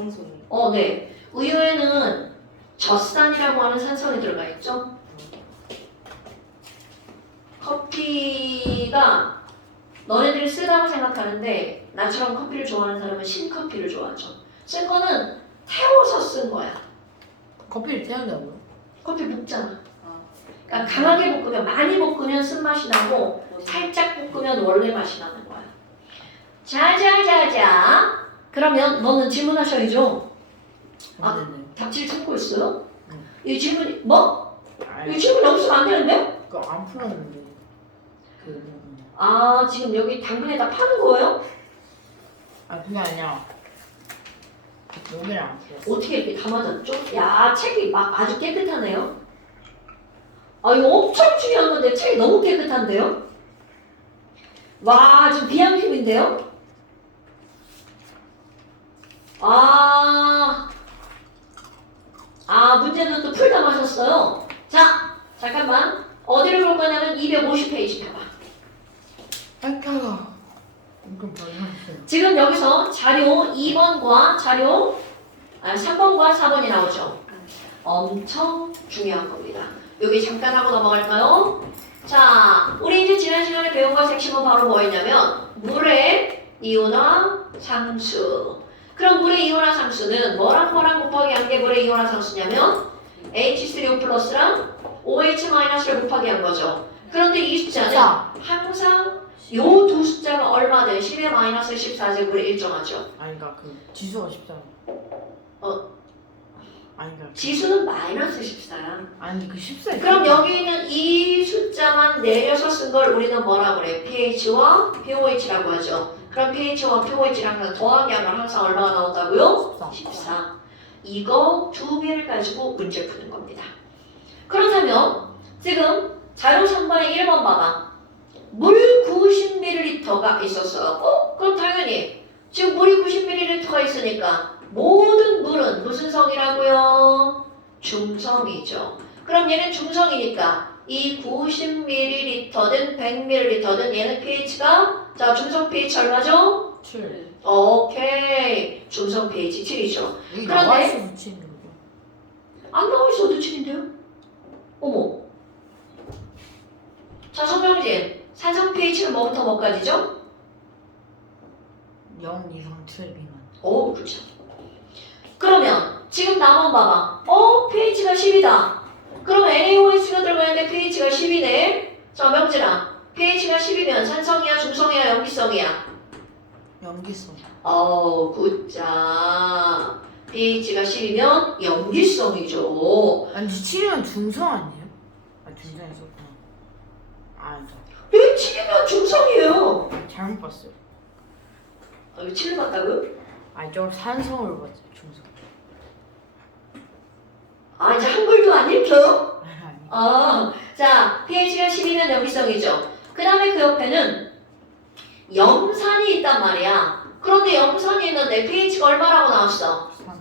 성소니. 네. 우유에는 젖산이라고 하는 산성이 들어가 있죠. 커피가 너네들이 쓰다고 생각하는데 나처럼 커피를 좋아하는 사람은 신커피를 좋아하죠. 쓴 거는 태워서 쓴 거야. 커피를 태운다고요? 커피 볶잖아. 그러니까 강하게 볶으면 많이 볶으면 쓴맛이 나고 살짝 볶으면 원래 맛이 나는 거야. 자자자자. 그러면 너는 질문하셔야죠. 아, 네네. 답지를 찾고 있어요? 응. 이 질문이 뭐? 아니, 이 질문이 없으면 안 되는데? 그거 안 풀었는데. 아, 지금 여기 당근에다 파는 거예요? 그게 아니라 여기를 안 풀었어. 어떻게 이렇게 다 맞았죠? 야, 책이 아주 깨끗하네요. 아, 이거 엄청 중요한 건데 책이 너무 깨끗한데요? 와, 지금 비양심인데요? 문제는 또 풀다 마셨어요. 자, 잠깐만. 어디를 볼 거냐면 250페이지 봐봐. 헷갈려. 이건 별로였어요. 지금 여기서 자료 2번과 자료 3번과 4번이 나오죠. 엄청 중요한 겁니다. 여기 잠깐 하고 넘어갈까요? 자, 우리 이제 지난 시간에 배운 것 핵심은 바로 뭐였냐면 물의 이온화 상수. 그럼 물의 이온화 상수는 뭐랑 곱하기 한 게 물의 이온화 상수냐면 H3O 플러스랑 OH-를 곱하기 한 거죠. 그런데 이 숫자는 항상 요 두 숫자가 얼마든 10의 마이너스 14제곱에 일정하죠. 그러니까 그 지수가 14. 그러니까 지수는 마이너스 14야. 아니 그 14. 그럼 여기 있는 이 숫자만 내려서 쓴 걸 우리는 뭐라고 그래? pH와 pOH라고 하죠. 그럼 pH와 pOH랑 항상 더하기 하면 항상 얼마가 나온다고요? 14. 이거 두 개를 가지고 문제 푸는 겁니다. 그렇다면 지금 자료 3번에 1번 봐봐. 물 90ml가 있었어요. 그럼 당연히 지금 물이 90ml가 있으니까 모든 물은 무슨 성이라고요? 중성이죠. 그럼 얘는 중성이니까 이 90ml든 100ml든 얘는 pH가 중성 pH 얼마죠? 7. 오케이. 중성 pH 7이죠. 여기 그런데- 나와 있어 붙이는 거. 안 나와 있어도 7인데요? 어머. 자, 성명진. 산성 pH는 뭐부터 뭐까지죠? 0 이상 7 미만. 그렇죠. 그러면 지금 나만 봐봐. pH가 10이다. 그럼 NaOH가 들어가 있는데 pH가 10이네. 자, 명진아. pH가 10이면 산성이야, 중성이야, 염기성이야? 염기성. 굿자. pH가 10이면 염기성이죠. 아니 7이면 중성 아니에요? 중성이 있었구나. 왜 7이면 중성이에요? 잘못 봤어요. 이거 7을 봤다고요? 좀 산성을 봤어요. 중성. 이제 한글도 안 읽혀요? 아니. 자, pH가 10이면 염기성이죠. 그 다음에 그 옆에는 염산이 있단 말이야. 그런데 염산이 있는데 pH가 얼마라고 나왔어? 3.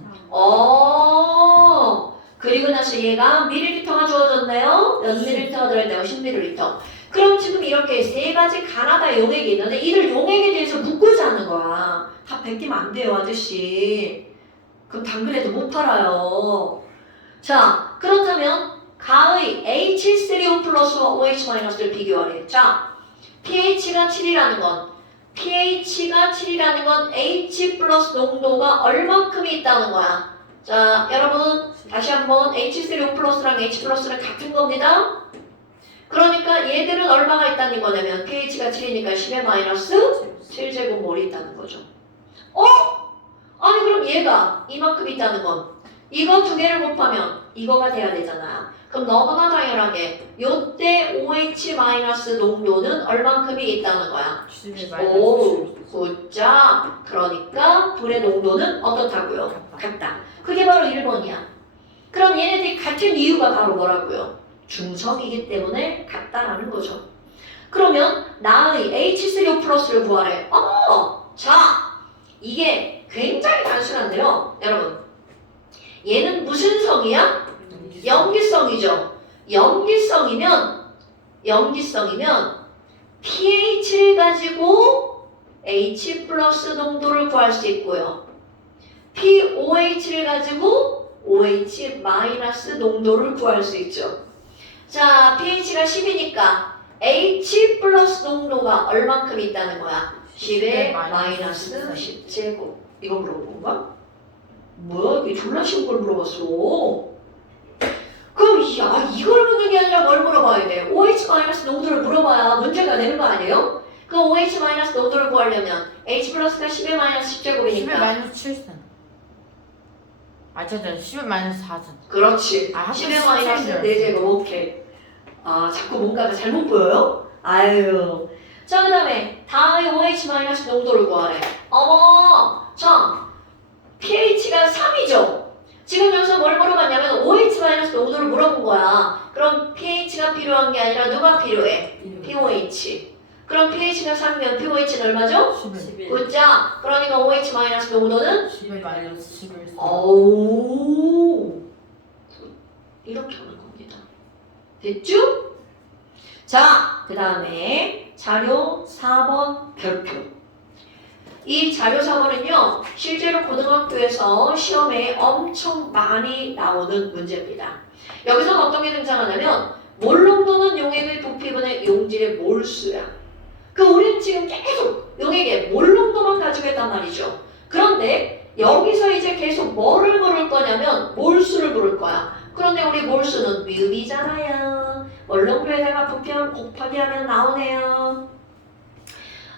그리고 나서 얘가 밀리리터가 주어졌네요. 몇 밀리리터가 들어있나요? 10밀리리터. 그럼 지금 이렇게 세 가지 가나다 용액이 있는데 이들 용액에 대해서 묻고자 하는 거야. 다 베끼면 안 돼요, 아저씨. 그럼 당근에도 못 팔아요. 자, 그렇다면 가의 H3O 플러스와 OH-를 비교하래. 자, pH가 7이라는 건 H 플러스 농도가 얼만큼이 있다는 거야. 자, 여러분 다시 한번 H3O 플러스랑 H 플러스는 같은 겁니다. 그러니까 얘들은 얼마가 있다는 거냐면 pH가 7이니까 10의 마이너스 7제곱몰이 있다는 거죠. 아니 그럼 얘가 이만큼 있다는 건 이거 두 개를 곱하면 이거가 돼야 되잖아. 그럼 너무나 당연하게 요때 OH 마이너스 농도는 얼만큼이 있다는 거야. 10의 오, 마이너스 굿자. 그러니까 불의 농도는 어떻다고요? 같다. 같다. 그게 바로 1번이야. 그럼 얘네들이 같은 이유가 바로 뭐라고요? 중성이기 때문에 같다라는 거죠. 그러면 나의 H3O 플러스를 구하래. 자, 이게 굉장히 단순한데요. 여러분, 얘는 무슨 성이야? 염기성이죠. 염기성이면 pH를 가지고 H 플러스 농도를 구할 수 있고요. pOH를 가지고 OH 마이너스 농도를 구할 수 있죠. 자, pH가 10이니까 H 플러스 농도가 얼만큼 있다는 거야? 10의 마이너스 10제곱. 이거 물어본 건가? 뭐야? 이게 졸라 쉬운 걸 물어봤어. 그럼 이걸 묻는 게 아니라 뭘 물어봐야 돼? OH 마이너스 농도를 물어봐야 문제가 되는 거 아니에요? 그 OH 마이너스 농도를 구하려면 H 플러스가 10의 마이너스 10의 10제곱이니까 마이너스 7선. 아, 10의 마이너스 4선. 그렇지. 아, 10의 마이너스 4제곱. 오케이. 아, 자꾸 뭔가가 잘못 보여요? 아유. 자, 그 다음에 다음에 OH 마이너스 농도를 구하래. 어머! 자, pH가 3이죠? 지금 여기서 뭘 물어봤냐면 OH 마이너스 농도를 물어본 거야. 그럼 pH가 필요한 게 아니라 누가 필요해? pOH. 그럼 pH가 3이면 pOH는 얼마죠? 11. 굿자. 그러니까 OH 마이너스 농도는 10의 마이너스 11선. 오. 이렇게 하는 겁니다. 됐죠? 자, 그 다음에 자료 4번 별표. 이 자료 4번은요, 실제로 고등학교에서 시험에 엄청 많이 나오는 문제입니다. 여기서 어떤 게 등장하냐면 몰농도는 용액의 부피분의 용질의 몰수야. 우리는 지금 계속 용액의 몰농도만 가지고 있단 말이죠. 그런데 여기서 이제 계속 뭐를 물을 거냐면 몰수를 물을 거야. 그런데 우리 몰수는 미음이잖아요. 몰농도에다가 부피만 곱하기 하면 나오네요.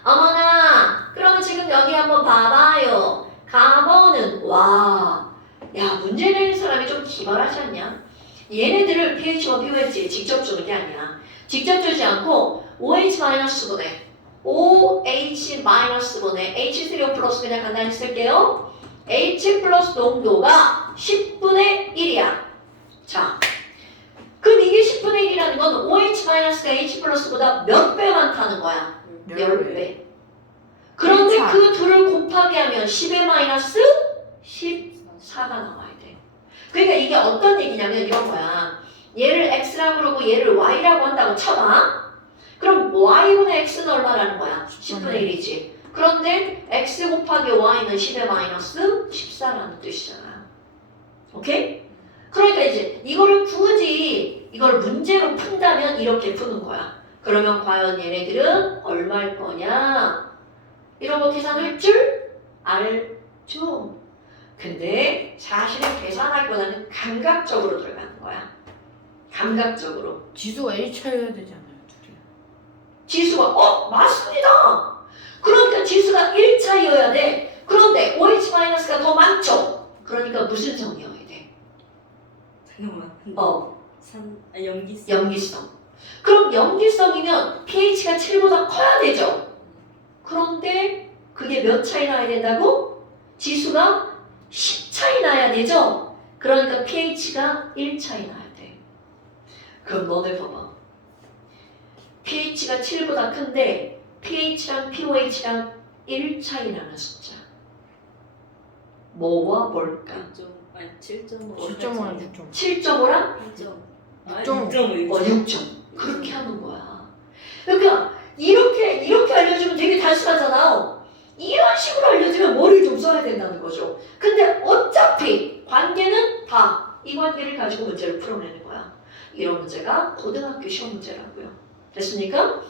어머나, 그러면 지금 여기 한번 봐봐요. 가번은 야, 문제 내는 사람이 좀 기발하지 않냐? 얘네들을 pH와 pOH 직접 주는 게 아니야. 직접 주지 않고 OH-분의 OH-분의 H3O 플러스 그냥 간단히 쓸게요. H 플러스 농도가 10분의 1이야. 자, 그럼 이게 10분의 1이라는 건 OH-가 H 플러스보다 몇 배 많다는 거야? 10배. 그런데 그렇죠. 그 둘을 곱하기 하면 10의 마이너스 14가 나와야 돼. 그러니까 이게 어떤 얘기냐면 이런 거야. 얘를 x라고 그러고 얘를 y라고 한다고 쳐봐. 그럼 y분의 x는 얼마라는 거야? 10분의 1이지. 그런데 x 곱하기 y는 10의 마이너스 14라는 뜻이잖아. 오케이? 그러니까 이제 이거를 굳이 이걸 문제로 푼다면 이렇게 푸는 거야. 그러면 과연 얘네들은 얼마일 거냐? 이런 거 계산할 줄 알죠? 근데 사실은 계산하기보다는 감각적으로 들어가는 거야. 감각적으로. 지수가 1차여야 되잖아요, 둘이. 지수가 맞습니다. 그러니까 지수가 1차이어야 돼. 그런데 OH-가 더 많죠. 그러니까 무슨 성이어야 돼? 잠깐만. 연기성. 염기성. 그럼 염기성이면 pH가 7보다 커야 되죠. 그런데 그게 몇 차이 나야 된다고? 지수가 10 차이 나야 되죠. 그러니까 pH가 1 차이 나야 돼. 그럼 너네 봐봐. pH가 7보다 큰데 pH랑 pOH랑 1 차이 나는 숫자. 뭐와 뭘까? 7.5. 7.5랑 6.5. 7.5랑 6점. 그렇게 하는 거야. 그러니까 이렇게 알려주면 되게 단순하잖아. 이런 식으로 알려주면 머리를 좀 써야 된다는 거죠. 근데 어차피 관계는 다 이 관계를 가지고 문제를 풀어내는 거야. 이런 문제가 고등학교 시험 문제라고요. 됐습니까?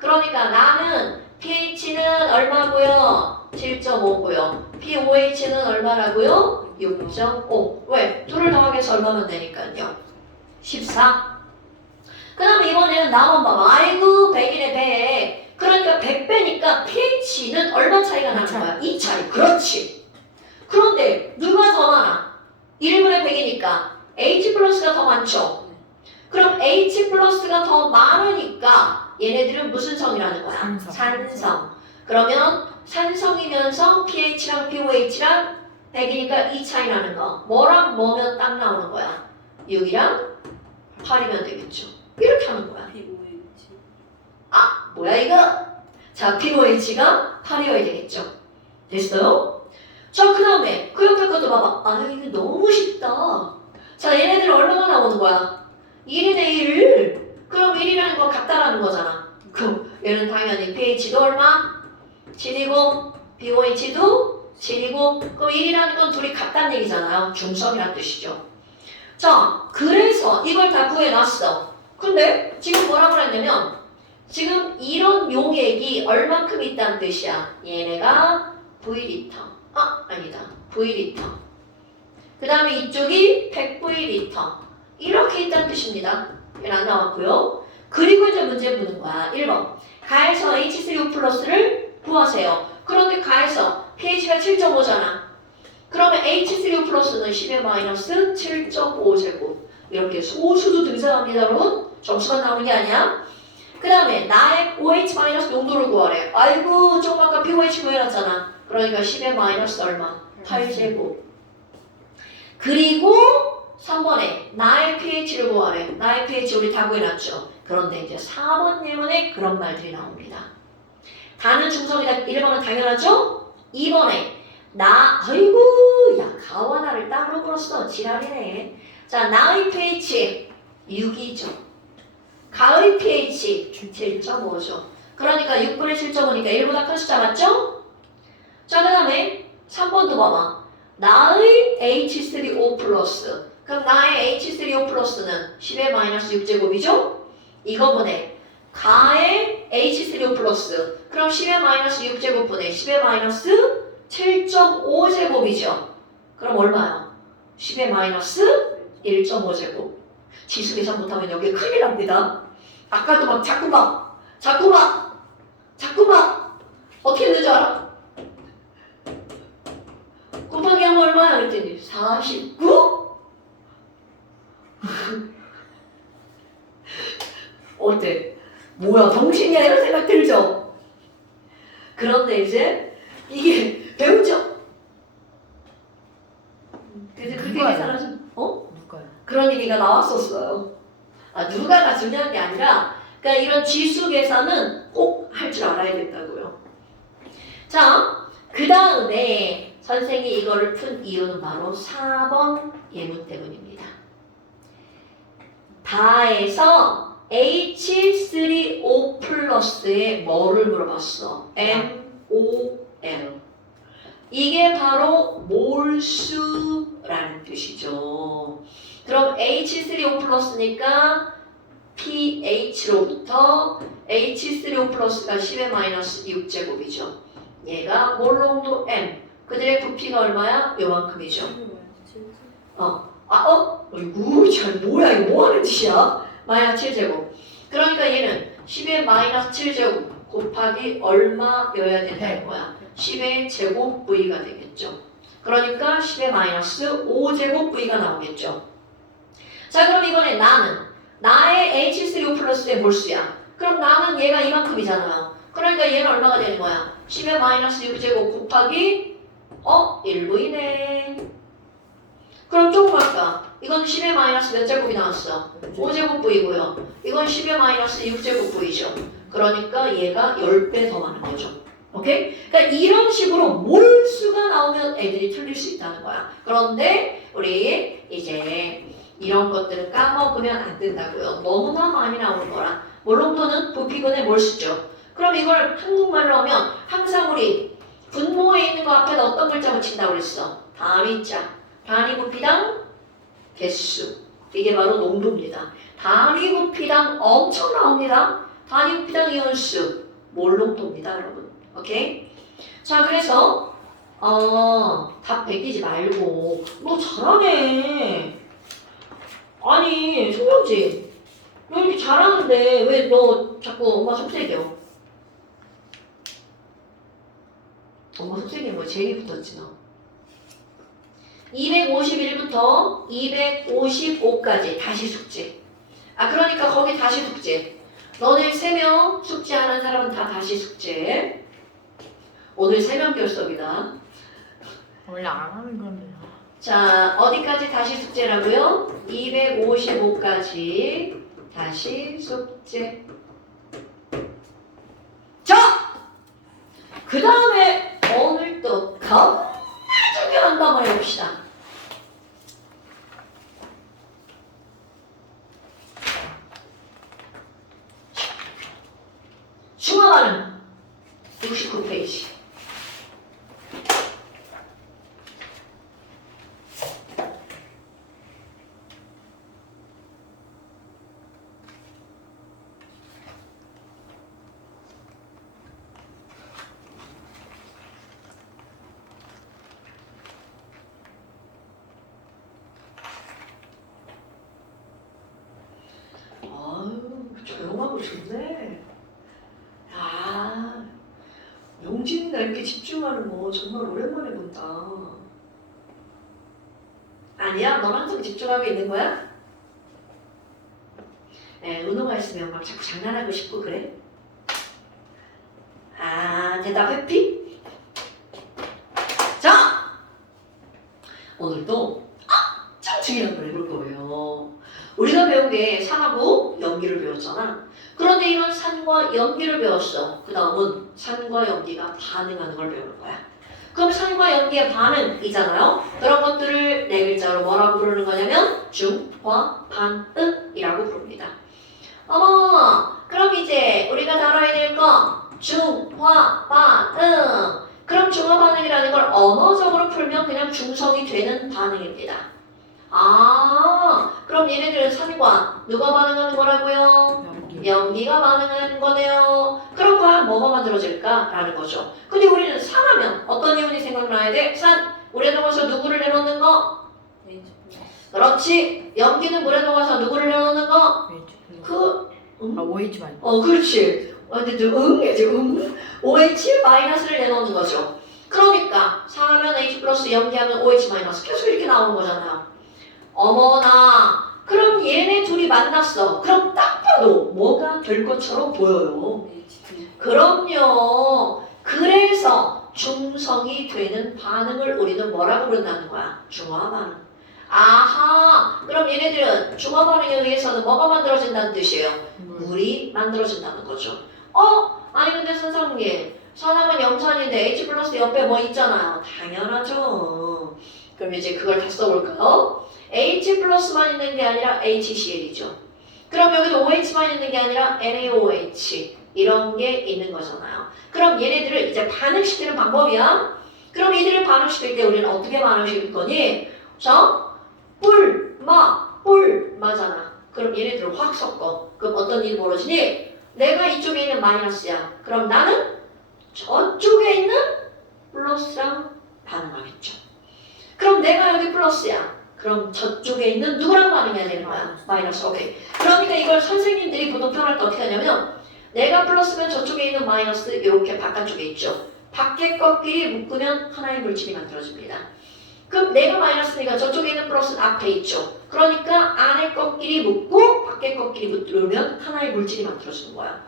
그러니까 나는 pH는 얼마고요? 7.5고요. pOH는 얼마라고요? 6.5. 왜? 둘을 더하기해서 얼마면 되니까요. 14. 그 다음에 이번에는 나만 봐봐. 아이고 100이네 100. 그러니까 100배니까 pH는 얼마 차이가 나는 거야? 2 차이. 그렇지. 그런데 누가 더 많아? 1분의 100이니까 H 플러스가 더 많죠. 그럼 H 플러스가 더 많으니까 얘네들은 무슨 성이라는 거야? 산성. 그러면 산성이면서 pH랑 pOH랑 100이니까 2 차이 나는 거. 뭐랑 뭐면 딱 나오는 거야? 6이랑 8이면 되겠죠. 이렇게 하는 거야. 뭐야 이거? 자, pOH가 8이어야 되겠죠. 됐어요? 자, 그 다음에 그 옆에 것도 봐봐. 이거 너무 쉽다. 자, 얘네들 얼마나 나오는 거야? 1인의 1. 그럼 1이라는 거 같다라는 거잖아. 그럼 얘는 당연히 pH도 얼마? 7이고 pOH도 7이고 그럼 1이라는 건 둘이 같다는 얘기잖아요. 중성이란 뜻이죠. 자, 그래서 이걸 다 구해놨어. 근데 지금 뭐라고 그랬냐면 지금 이런 용액이 얼만큼 있다는 뜻이야. 얘네가 V리터. 아니다. V리터. 그 다음에 이쪽이 100V리터. 이렇게 있다는 뜻입니다. 얘는 안 나왔고요. 그리고 이제 문제 푸는 거야. 1번. 가에서 H3O 플러스를 구하세요. 그런데 가에서 pH가 7.5잖아. 그러면 H3O 플러스는 10의 마이너스 7.5제곱. 이렇게 소수도 등장합니다, 여러분. 점수가 나오는 게 아니야. 그 다음에 나의 OH 마이너스 농도를 구하래. 아이고, 조금 아까 pOH 구해놨잖아. 그러니까 10의 마이너스 얼마? 8제곱. 그리고 3번에 나의 pH를 구하래. 나의 pH 우리 다 구해놨죠. 그런데 이제 4번 예문에 그런 말들이 나옵니다. 다는 중성이다. 1번은 당연하죠? 2번에 아이고, 야, 가와 나를 따로 불었어. 지랄이네. 자, 나의 pH 6이죠. 가의 pH 7.5죠. 그러니까 6분의 7.5니까 1보다 큰 숫자 맞죠? 자, 그 다음에 3번도 봐봐. 나의 H3O 플러스. 그럼 나의 H3O 플러스는 10의 마이너스 6제곱이죠? 이거분의 가의 H3O 플러스. 그럼 10의 마이너스 6제곱분의 10의 마이너스 7.5제곱이죠. 그럼 얼마야? 10의 마이너스 1.5제곱. 지수 계산 못하면 여기 큰일 납니다. 아까도 막 자꾸 막 어떻게 했는 줄 알아? 곱하기 하면 얼마야? 그랬더니 49? 어때? 뭐야, 병신이야, 이런 생각 들죠? 그런데 이제 이게 배우죠? 그래서 그렇게 누가요? 계산하죠? 누가요? 그런 얘기가 나왔었어요. 누가가 중요한 게 아니라, 그러니까 이런 지수 계산은 꼭 할 줄 알아야 된다고요. 자, 그 다음에 선생이 이거를 푼 이유는 바로 4번 예문 때문입니다. 다에서 H3O 플러스에 뭐를 물어봤어? MOL. 이게 바로 몰수라는 뜻이죠. 그럼 H3O 플러스니까 pH로부터 H3O 플러스가 10의 마이너스 6제곱이죠. 얘가 몰농도 M. 그들의 부피가 얼마야? 요만큼이죠. 어이구, 잘 뭐야, 이거 뭐 하는 짓이야? 마이너스 7제곱. 그러니까 얘는 10의 마이너스 7제곱 곱하기 얼마여야 된다는 거야? 10의 제곱 V가 되겠죠. 그러니까 10의 마이너스 5제곱 V가 나오겠죠. 자, 그럼 이번에 나의 H3O 플러스의 몰수야. 그럼 나는 얘가 이만큼이잖아요. 그러니까 얘는 얼마가 되는 거야? 10의 마이너스 6제곱 곱하기 1V네. 그럼 조금 할까? 이건 10의 마이너스 몇 제곱이 나왔어? 5제곱 V고요. 이건 10의 마이너스 6제곱 V죠. 그러니까 얘가 10배 더 많은 거죠. 오케이? 그러니까 이런 식으로 몰수가 나오면 애들이 틀릴 수 있다는 거야. 그런데 우리 이제 이런 것들은 까먹으면 안 된다고요. 너무나 많이 나오는 거라. 몰롱도는 부피분의 몰수죠. 그럼 이걸 한국말로 하면 항상 우리 분모에 있는 거 앞에다 어떤 글자 붙인다고 그랬어? 단위자. 단위 부피당 개수. 이게 바로 농도입니다. 단위 부피당 엄청 나옵니다. 단위 부피당 이온수. 몰롱도입니다, 여러분. 오케이? 자, 그래서 답 베끼지 말고 너 잘하네. 아니, 송영지, 너 이렇게 잘하는데 왜 너 자꾸 엄마 속색이요? 엄마 속색이는 뭐 제일 붙었지 너. 251부터 255까지 다시 숙제. 그러니까 거기 다시 숙제. 너네 3명 숙제하는 사람은 다 다시 숙제. 오늘 3명 결석이다. 원래 안 하는 건데. 자, 어디까지 다시 숙제라고요? 255까지 다시 숙제. 자! 그 다음에 오늘 또 겁나 중요한 거 한번 해봅시다. 중화반응 69페이지. 좋네. 아, 용진이가 이렇게 집중하는 거 정말 오랜만에 본다. 아니야? 넌 항상 집중하고 있는 거야? 은호가 있으면 막 자꾸 장난하고 싶고 그래? 아, 대답 해피? 자! 오늘도 참 중요한 걸 해볼 거예요. 우리가 배운 게 산하고 연기를 배웠잖아. 그런데 이건 산과 연기를 배웠어. 그 다음은 산과 연기가 반응하는 걸 배우는 거야. 그럼 산과 연기의 반응이잖아요. 그런 것들을 네 글자로 뭐라고 부르는 거냐면 중화 반응이라고 부릅니다. 어머, 그럼 이제 우리가 다뤄야 될 거 중화 반응. 그럼 중화 반응이라는 걸 언어적으로 풀면 그냥 중성이 되는 반응입니다. 아, 그럼 얘네들은 산과 누가 반응하는 거라고요? 연기. 연기가 반응하는 거네요. 그럼 과연 뭐가 만들어질까라는 거죠. 근데 우리는 산하면 어떤 이온이 생각나야 돼? 산. 물에 녹아서 누구를 내놓는 거? H 플러스. 그렇지. 연기는 물에 녹아서 누구를 내놓는 거? OH. 그 아 OH만. 그렇지. 근데 해야지. OH 마이너스를 내놓는 거죠. 그러니까 산하면 H 플러스 연기하면 OH 마이너스 계속 이렇게 나오는 거잖아요. 어머나. 그럼 얘네 둘이 만났어. 그럼 딱 봐도 뭐가 될 것처럼 보여요. H2. 그럼요. 그래서 중성이 되는 반응을 우리는 뭐라고 부른다는 거야? 중화 반응. 아하. 그럼 얘네들은 중화 반응에 의해서는 뭐가 만들어진다는 뜻이에요? 물이 만들어진다는 거죠. 아니 근데 선생님 산하면 염산인데 H 플러스 옆에 뭐 있잖아요. 당연하죠. 그럼 이제 그걸 다 써볼까요? H 플러스만 있는 게 아니라 HCl이죠. 그럼 여기도 OH만 있는 게 아니라 NaOH 이런 게 있는 거잖아요. 그럼 얘네들을 이제 반응시키는 방법이야. 그럼 이들을 반응시킬 때 우리는 어떻게 반응시킬 거니? 자, 뿔마잖아. 그럼 얘네들을 확 섞어. 그럼 어떤 일이 벌어지니? 내가 이쪽에 있는 마이너스야. 그럼 나는 저쪽에 있는 플러스랑 반응하겠죠. 그럼 내가 여기 플러스야. 그럼 저쪽에 있는 누구랑 반응해야 되는 거야? 마이너스. 오케이. 그러니까 이걸 선생님들이 보통 표현할 때 어떻게 하냐면 내가 플러스면 저쪽에 있는 마이너스 이렇게 바깥쪽에 있죠. 밖에 것끼리 묶으면 하나의 물질이 만들어집니다. 그럼 내가 마이너스니까 저쪽에 있는 플러스는 앞에 있죠. 그러니까 안에 것끼리 묶고 밖에 것끼리 묶으면 하나의 물질이 만들어지는 거야.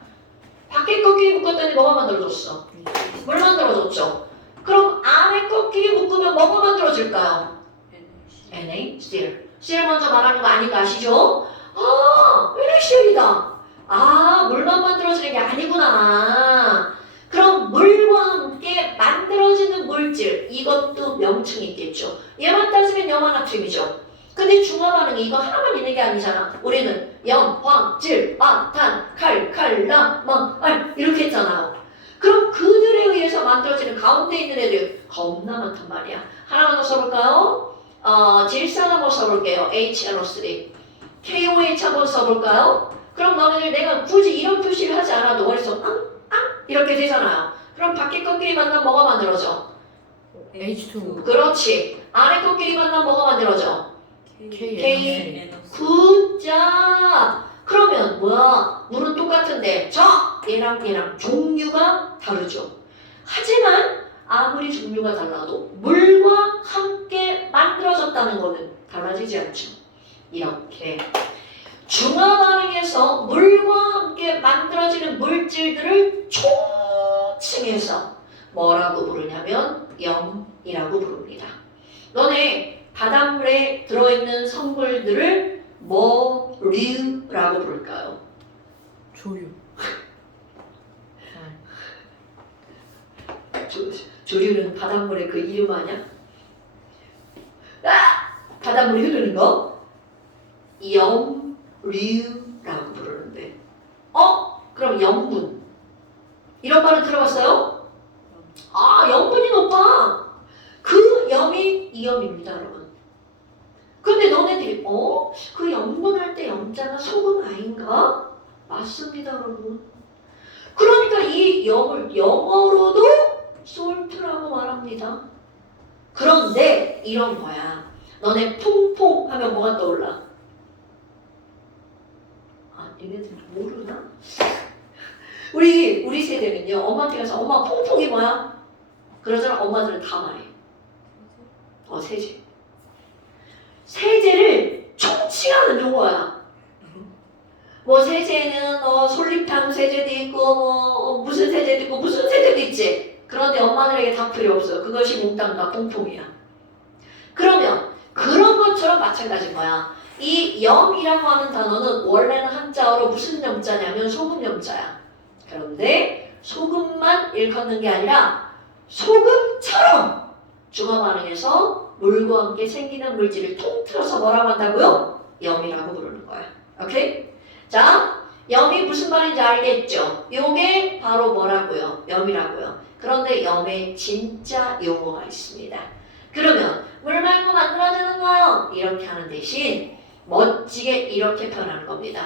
밖에 것끼리 묶었더니 뭐가 만들어졌어? 물 만들어졌죠. 그럼 안에 것끼리 묶으면 뭐가 만들어질까요? NaCl. Cl 먼저 말하는 거 아닌가 아시죠? NaCl이다. 물만 만들어지는 게 아니구나. 그럼 물과 함께 만들어지는 물질, 이것도 명칭이 있겠죠. 얘만 따지면 염화나트륨이죠. 근데 중화 반응이 이거 하나만 있는 게 아니잖아. 우리는 염, 황, 질, 아, 탄, 칼, 칼, 망, 알 이렇게 했잖아요. 그럼 그들에 의해서 만들어지는 가운데 있는 애들 겁나 많단 말이야. 하나만 더 써볼까요? 질산 한번 써볼게요. HNO3. KOH 한번 써볼까요? 그럼 너네들 내가 굳이 이런 표시를 하지 않아도 머릿속 이렇게 되잖아요. 그럼 밖에 것끼리 만나면 뭐가 만들어져? H2O. 그렇지. 안에 것끼리 만나면 뭐가 만들어져? K. 굿자. 그러면 뭐야? 물은 똑같은데 얘랑 종류가 다르죠. 하지만 아무리 종류가 달라도 물과 함께 만들어졌다는 것은 달라지지 않죠. 이렇게 중화 반응에서 물과 함께 만들어지는 물질들을 총칭해서 뭐라고 부르냐면 염이라고 부릅니다. 너네 바닷물에 들어있는 성분들을 뭐류라고 부를까요? 조류. 조류는 바닷물의 그 이름 아니야? 바닷물이 흐르는 거? 염류라고 부르는데 그럼 염분 이런 말은 들어봤어요? 염분이 높아. 그 염이 이염입니다 여러분. 그런데 너네들이 그 염분 할 때 염자가 소금 아닌가? 맞습니다 여러분. 그러니까 이 염을 영어로도 솔트라고 말합니다. 그런데 이런 거야. 너네 퐁퐁 하면 뭐가 떠올라? 얘네들 모르나? 우리 세대는요, 엄마한테 가서 엄마 퐁퐁이 뭐야? 그러잖아. 엄마들은 다 말해. 세제. 세제를 총칭하는 용어야. 뭐 세제는 솔잎향 세제도 있고 무슨 세제도 있고 무슨 세제도 있지. 그런데 엄마들에게 다 필요 없어. 그것이 몽땅 퐁퐁이야. 그러면 그런 것처럼 마찬가지인 거야. 이 염이라고 하는 단어는 원래는 한자어로 무슨 염자냐면 소금 염자야. 그런데 소금만 일컫는 게 아니라 소금처럼 중화 반응에서 물과 함께 생기는 물질을 통틀어서 뭐라고 한다고요? 염이라고 부르는 거야. 오케이? 자, 염이 무슨 말인지 알겠죠? 요게 바로 뭐라고요? 염이라고요. 그런데 염에 진짜 용어가 있습니다. 그러면 물 말고 만들어지는 거요. 이렇게 하는 대신 멋지게 이렇게 표현하는 겁니다.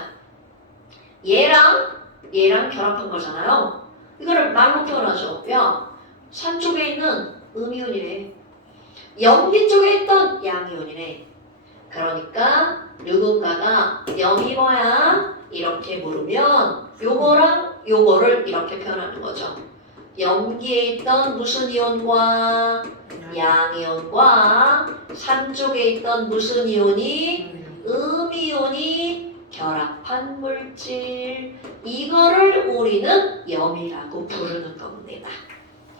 얘랑 결합한 거잖아요. 이거를 말로 표현하죠. 야, 산 쪽에 있는 음이온이래. 염기 쪽에 있던 양이온이래. 그러니까 누군가가 염이 뭐야? 이렇게 물으면 요거랑 요거를 이렇게 표현하는 거죠. 염기에 있던 무슨 이온과 양이온과 산 쪽에 있던 무슨 이온이 음이온이 결합한 물질, 이거를 우리는 염이라고 부르는 겁니다.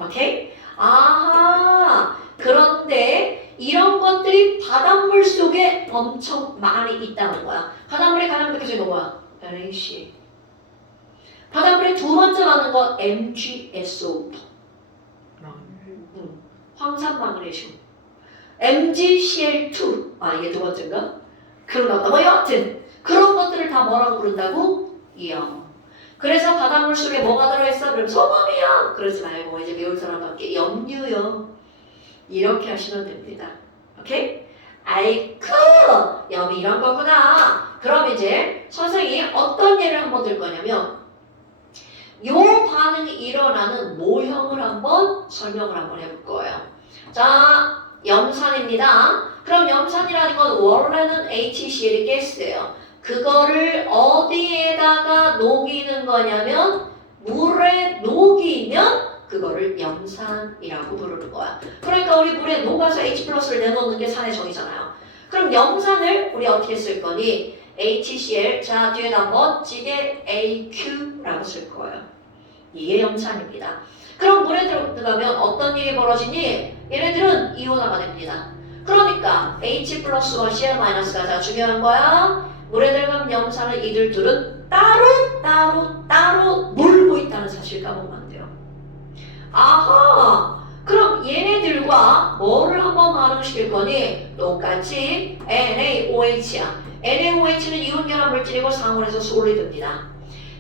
오케이? 아하, 그런데 이런 것들이 바닷물 속에 엄청 많이 있다는 거야. 바닷물에 가장 대표적인 거 뭐야? NaC. 바닷물에 두 번째 많은 거 MgSO2. 황산망그네슘. MgCl2. 이게 두 번째인가? 그런가 보다. 여하튼 그런 것들을 다 뭐라고 부른다고? 염. 그래서 바닷물 속에 뭐가 들어있어? 그럼 소금이야. 그러지 말고 이제 배울 사람밖에 염류염. 이렇게 하시면 됩니다. 오케이? 아이쿠! 염이 이런 거구나. 그럼 이제 선생님이 어떤 예를 한번 들 거냐면 요 반응이 일어나는 모형을 한번 설명을 한번 해볼 거예요. 자, 염산입니다. 그럼 염산이라는 건 원래는 HCl이 가스예요. 그거를 어디에다가 녹이는 거냐면 물에 녹이면 그거를 염산이라고 부르는 거야. 그러니까 우리 물에 녹아서 H 플러스를 내놓는 게 산의 정이잖아요. 그럼 염산을 우리 어떻게 쓸 거니? HCl, 자 뒤에다 멋지게 AQ라고 쓸 거예요. 이게 염산입니다. 그럼 물에 들어가면 어떤 일이 벌어지니? 얘네들은 이온화가 됩니다. 그러니까 H 플러스와 Cl 마이너스가 자 중요한 거야. 물에 들어가면 염산을 이들 둘은 따로 놀고 있다는 사실 까먹으면 안 돼요. 아하, 그럼 얘네들과 뭐를 한번 반응시킬 거니? 똑같이 NaOH야. NaOH는 이온결합 물질이고 상온에서 솔리드입니다.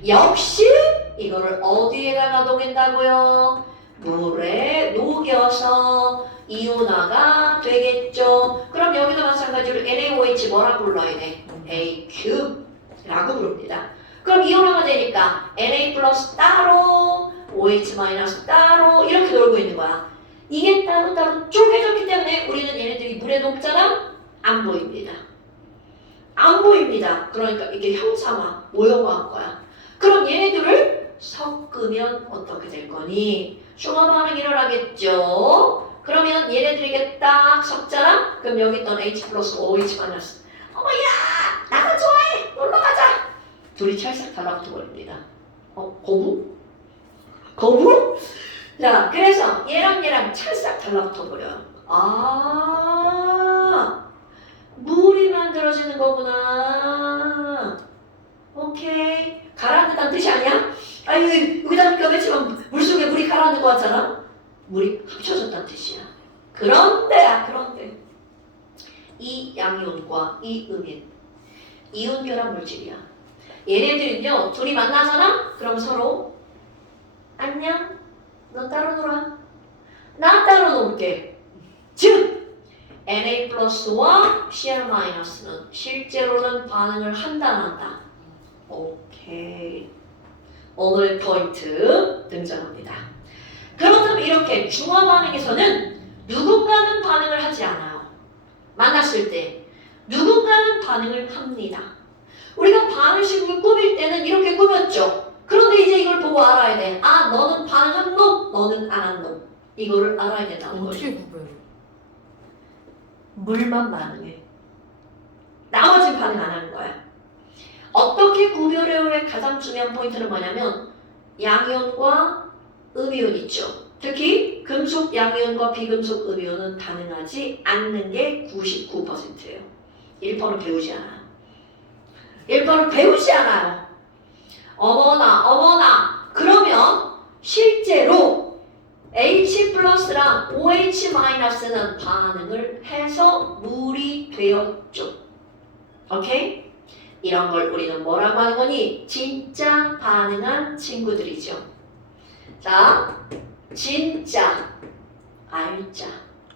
역시 이거를 어디에다가 녹인다고요? 물에 녹여서 이온화가 되겠죠. 그럼 여기도 마찬가지로 NaOH 뭐라고 불러야 돼? AQ라고 부릅니다. 그럼 이온화가 되니까 Na 플러스 따로 OH 마이너스 따로 이렇게 놀고 있는 거야. 이게 따로따로 쪼개졌기 때문에 우리는 얘네들이 물에 녹잖아? 안 보입니다. 안 보입니다. 그러니까 이게 형상화, 모형화한 거야. 그럼 얘네들을 섞으면 어떻게 될 거니? 중화 반응이 일어나겠죠? 그러면 얘네들에게 딱 섞잖아? 그럼 여기 있던 H 플러스 OH 마이너스. 어머야! 나가 좋아해! 놀러가자! 둘이 찰싹 달라붙어 버립니다. 거부? 거부? 자, 그래서 얘랑 찰싹 달라붙어 버려요. 물이 만들어지는 거구나. 오케이. 가라앉는다는 뜻이 아니야? 여기다 껴매치면 물속에 물이 가라앉는 거 같잖아? 물이 합쳐졌다는 뜻이야. 그런데 이 양이온과 이 음인 이온 결합 물질이야. 얘네들은요 둘이 만나잖아? 그럼 서로 안녕, 너 따로 놀아, 나 따로 놀게. 즉 Na 플러스와 Cl 마이너스는 실제로는 반응을 한다 안 한다. 오케이. 오늘의 포인트 등장합니다. 그렇다면 이렇게 중화 반응에서는 누군가는 반응을 하지 않아요. 만났을 때 누군가는 반응을 합니다. 우리가 반응식을 꾸밀 때는 이렇게 꾸몄죠. 그런데 이제 이걸 보고 알아야 돼. 아, 너는 반응한 놈, 너는 안 한 놈. 이거를 알아야 된다는 거죠. 어떻게 구별해? 물만 반응해. 나머지는 반응 안 하는 거야. 어떻게 구별해오의 가장 중요한 포인트는 뭐냐면 양이온과 음이온 있죠. 특히 금속 양이온과 비금속 음이온은 반응하지 않는 게 99%예요. 1%는 배우지 않아요. 1%는 배우지 않아요. 어머나. 그러면 실제로 H 플러스랑 OH 마이너스는 반응을 해서 물이 되었죠. 오케이? 이런 걸 우리는 뭐라고 하는 거니? 진짜 반응한 친구들이죠. 자, 진짜, 알짜.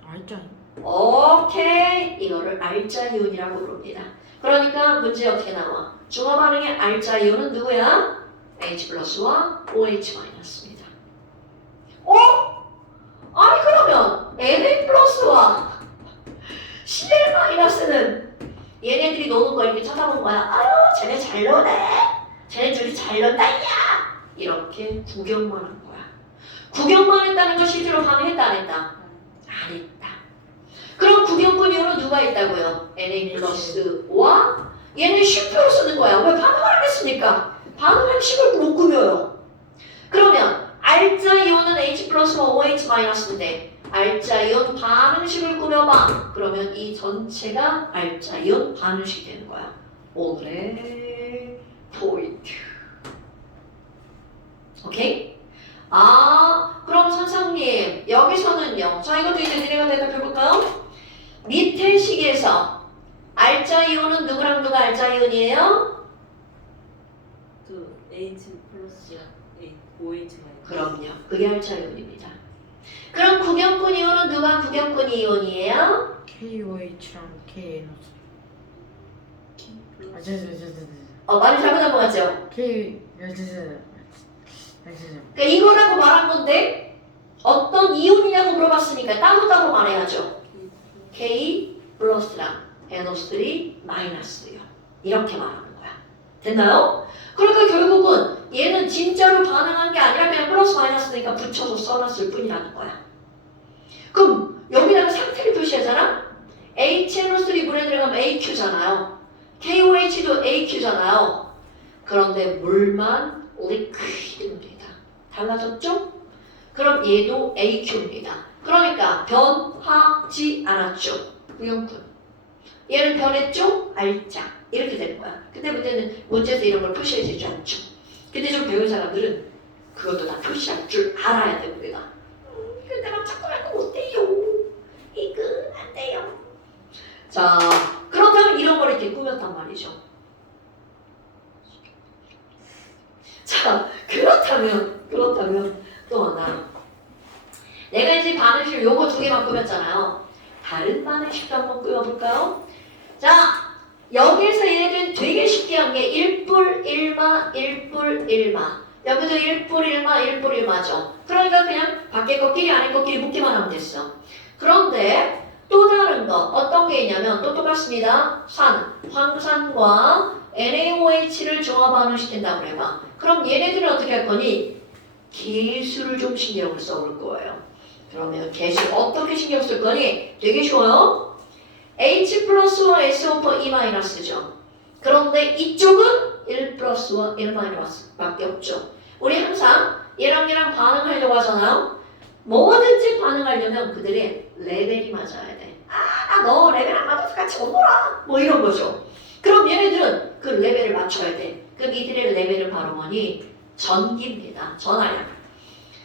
알잖아. 오케이. 이거를 알짜 이온이라고 부릅니다. 그러니까 문제 어떻게 나와? 중화 반응의 알짜 이온은 누구야? H 플러스와 OH 마이너스입니다. 아니 그러면 Na 플러스와 Cl 마이너스는 얘네들이 노는 거 이렇게 쳐다본 거야. 아유 쟤네 잘 노네. 쟤네 둘이 잘 논다 야. 이렇게 구경만 한 거야. 구경만 했다는 건 실제로 반응했다 안 했다? 안 했다. 그럼 구경꾼 이유는 누가 있다고요? Na 플러스와 얘는 쉼표로 쓰는 거야. 왜 반응을 안 했습니까? 반응한 식을 못 꾸며요. 그러면 알짜 이온은 H 플러스와 OH 마이너스인데 알짜 이온 반응식을 꾸며봐. 그러면 이 전체가 알짜 이온 반응식 되는 거야. 오늘의 포인트. 오케이? 그럼 선생님 여기서는요. 자 이것도 이제 니네가 대답해볼까요? 밑에 식에서 알짜 이온은 누구랑 누가 알짜 이온이에요? 그 H 플러스 OH 마이너스. 그럼요. 그게 알짜 이온입니다. 그럼 구경꾼 이온은 누가 구경꾼 이온이에요? KOH랑 KNOS. 아, 많이 잘못 넘어갔죠? K 그러니까 이거라고 말한 건데 어떤 이온이냐고 물어봤으니까 따로따로 말해야죠. K 플러스랑 NO3 마이너스요. 이렇게 말하는 거야. 됐나요? 그러니까 결국은 얘는 진짜로 반응한 게 아니라 그냥 플러스 마이너스니까 붙여서 써놨을 뿐이라는 거야. 그럼 여기다가 상태를 표시하잖아? HNO3 물에 들어가면 AQ잖아요. KOH도 AQ잖아요. 그런데 물만 리퀴드입니다. 달라졌죠? 그럼 얘도 AQ입니다. 그러니까 변하지 않았죠. 구형꾼. 얘는 변했죠? 알짜. 이렇게 되는 거야. 근데 문제는 문제에서 이런 걸 표시해주지 않죠. 근데 좀 배운 사람들은 그것도 다 표시할 줄 알아야 됩니다. 이거 내가 자꾸 할 거 못해요. 이건 안 돼요. 자, 그렇다면 이런 걸 이렇게 꾸몄단 말이죠. 자, 그렇다면 또 하나. 내가 이제 반응식 요거 두 개만 꾸몄잖아요. 다른 반응식도 한번 꾸며볼까요? 자, 여기서 얘는 되게 쉽게 한 게 1뿔 1마 1뿔 1마. 여기도 1뿔 1마 1뿔 1마죠. 그러니까 그냥 밖에 것끼리 안에 것끼리 묶기만 하면 됐어. 그런데 또 다른 거 어떤 게 있냐면 또 똑같습니다. 황산과 NaOH를 종합반응 시킨다고 해봐. 그럼 얘네들은 어떻게 할 거니? 개수를 좀 신경을 써볼 거예요. 그러면 개수 어떻게 신경 쓸 거니? 되게 쉬워요. H 플러스와 SO4 E 마이너스죠. 그런데 이쪽은 1 플러스와 1 마이너스밖에 없죠. 우리 항상 얘랑 반응하려고 하잖아요. 뭐든지 반응하려면 그들의 레벨이 맞아야 돼. 너 레벨 안 맞아서 같이 못 놀아. 뭐 이런 거죠. 그럼 얘네들은 그 레벨을 맞춰야 돼. 그럼 이들의 레벨은 바로 뭐니? 전기입니다. 전하량.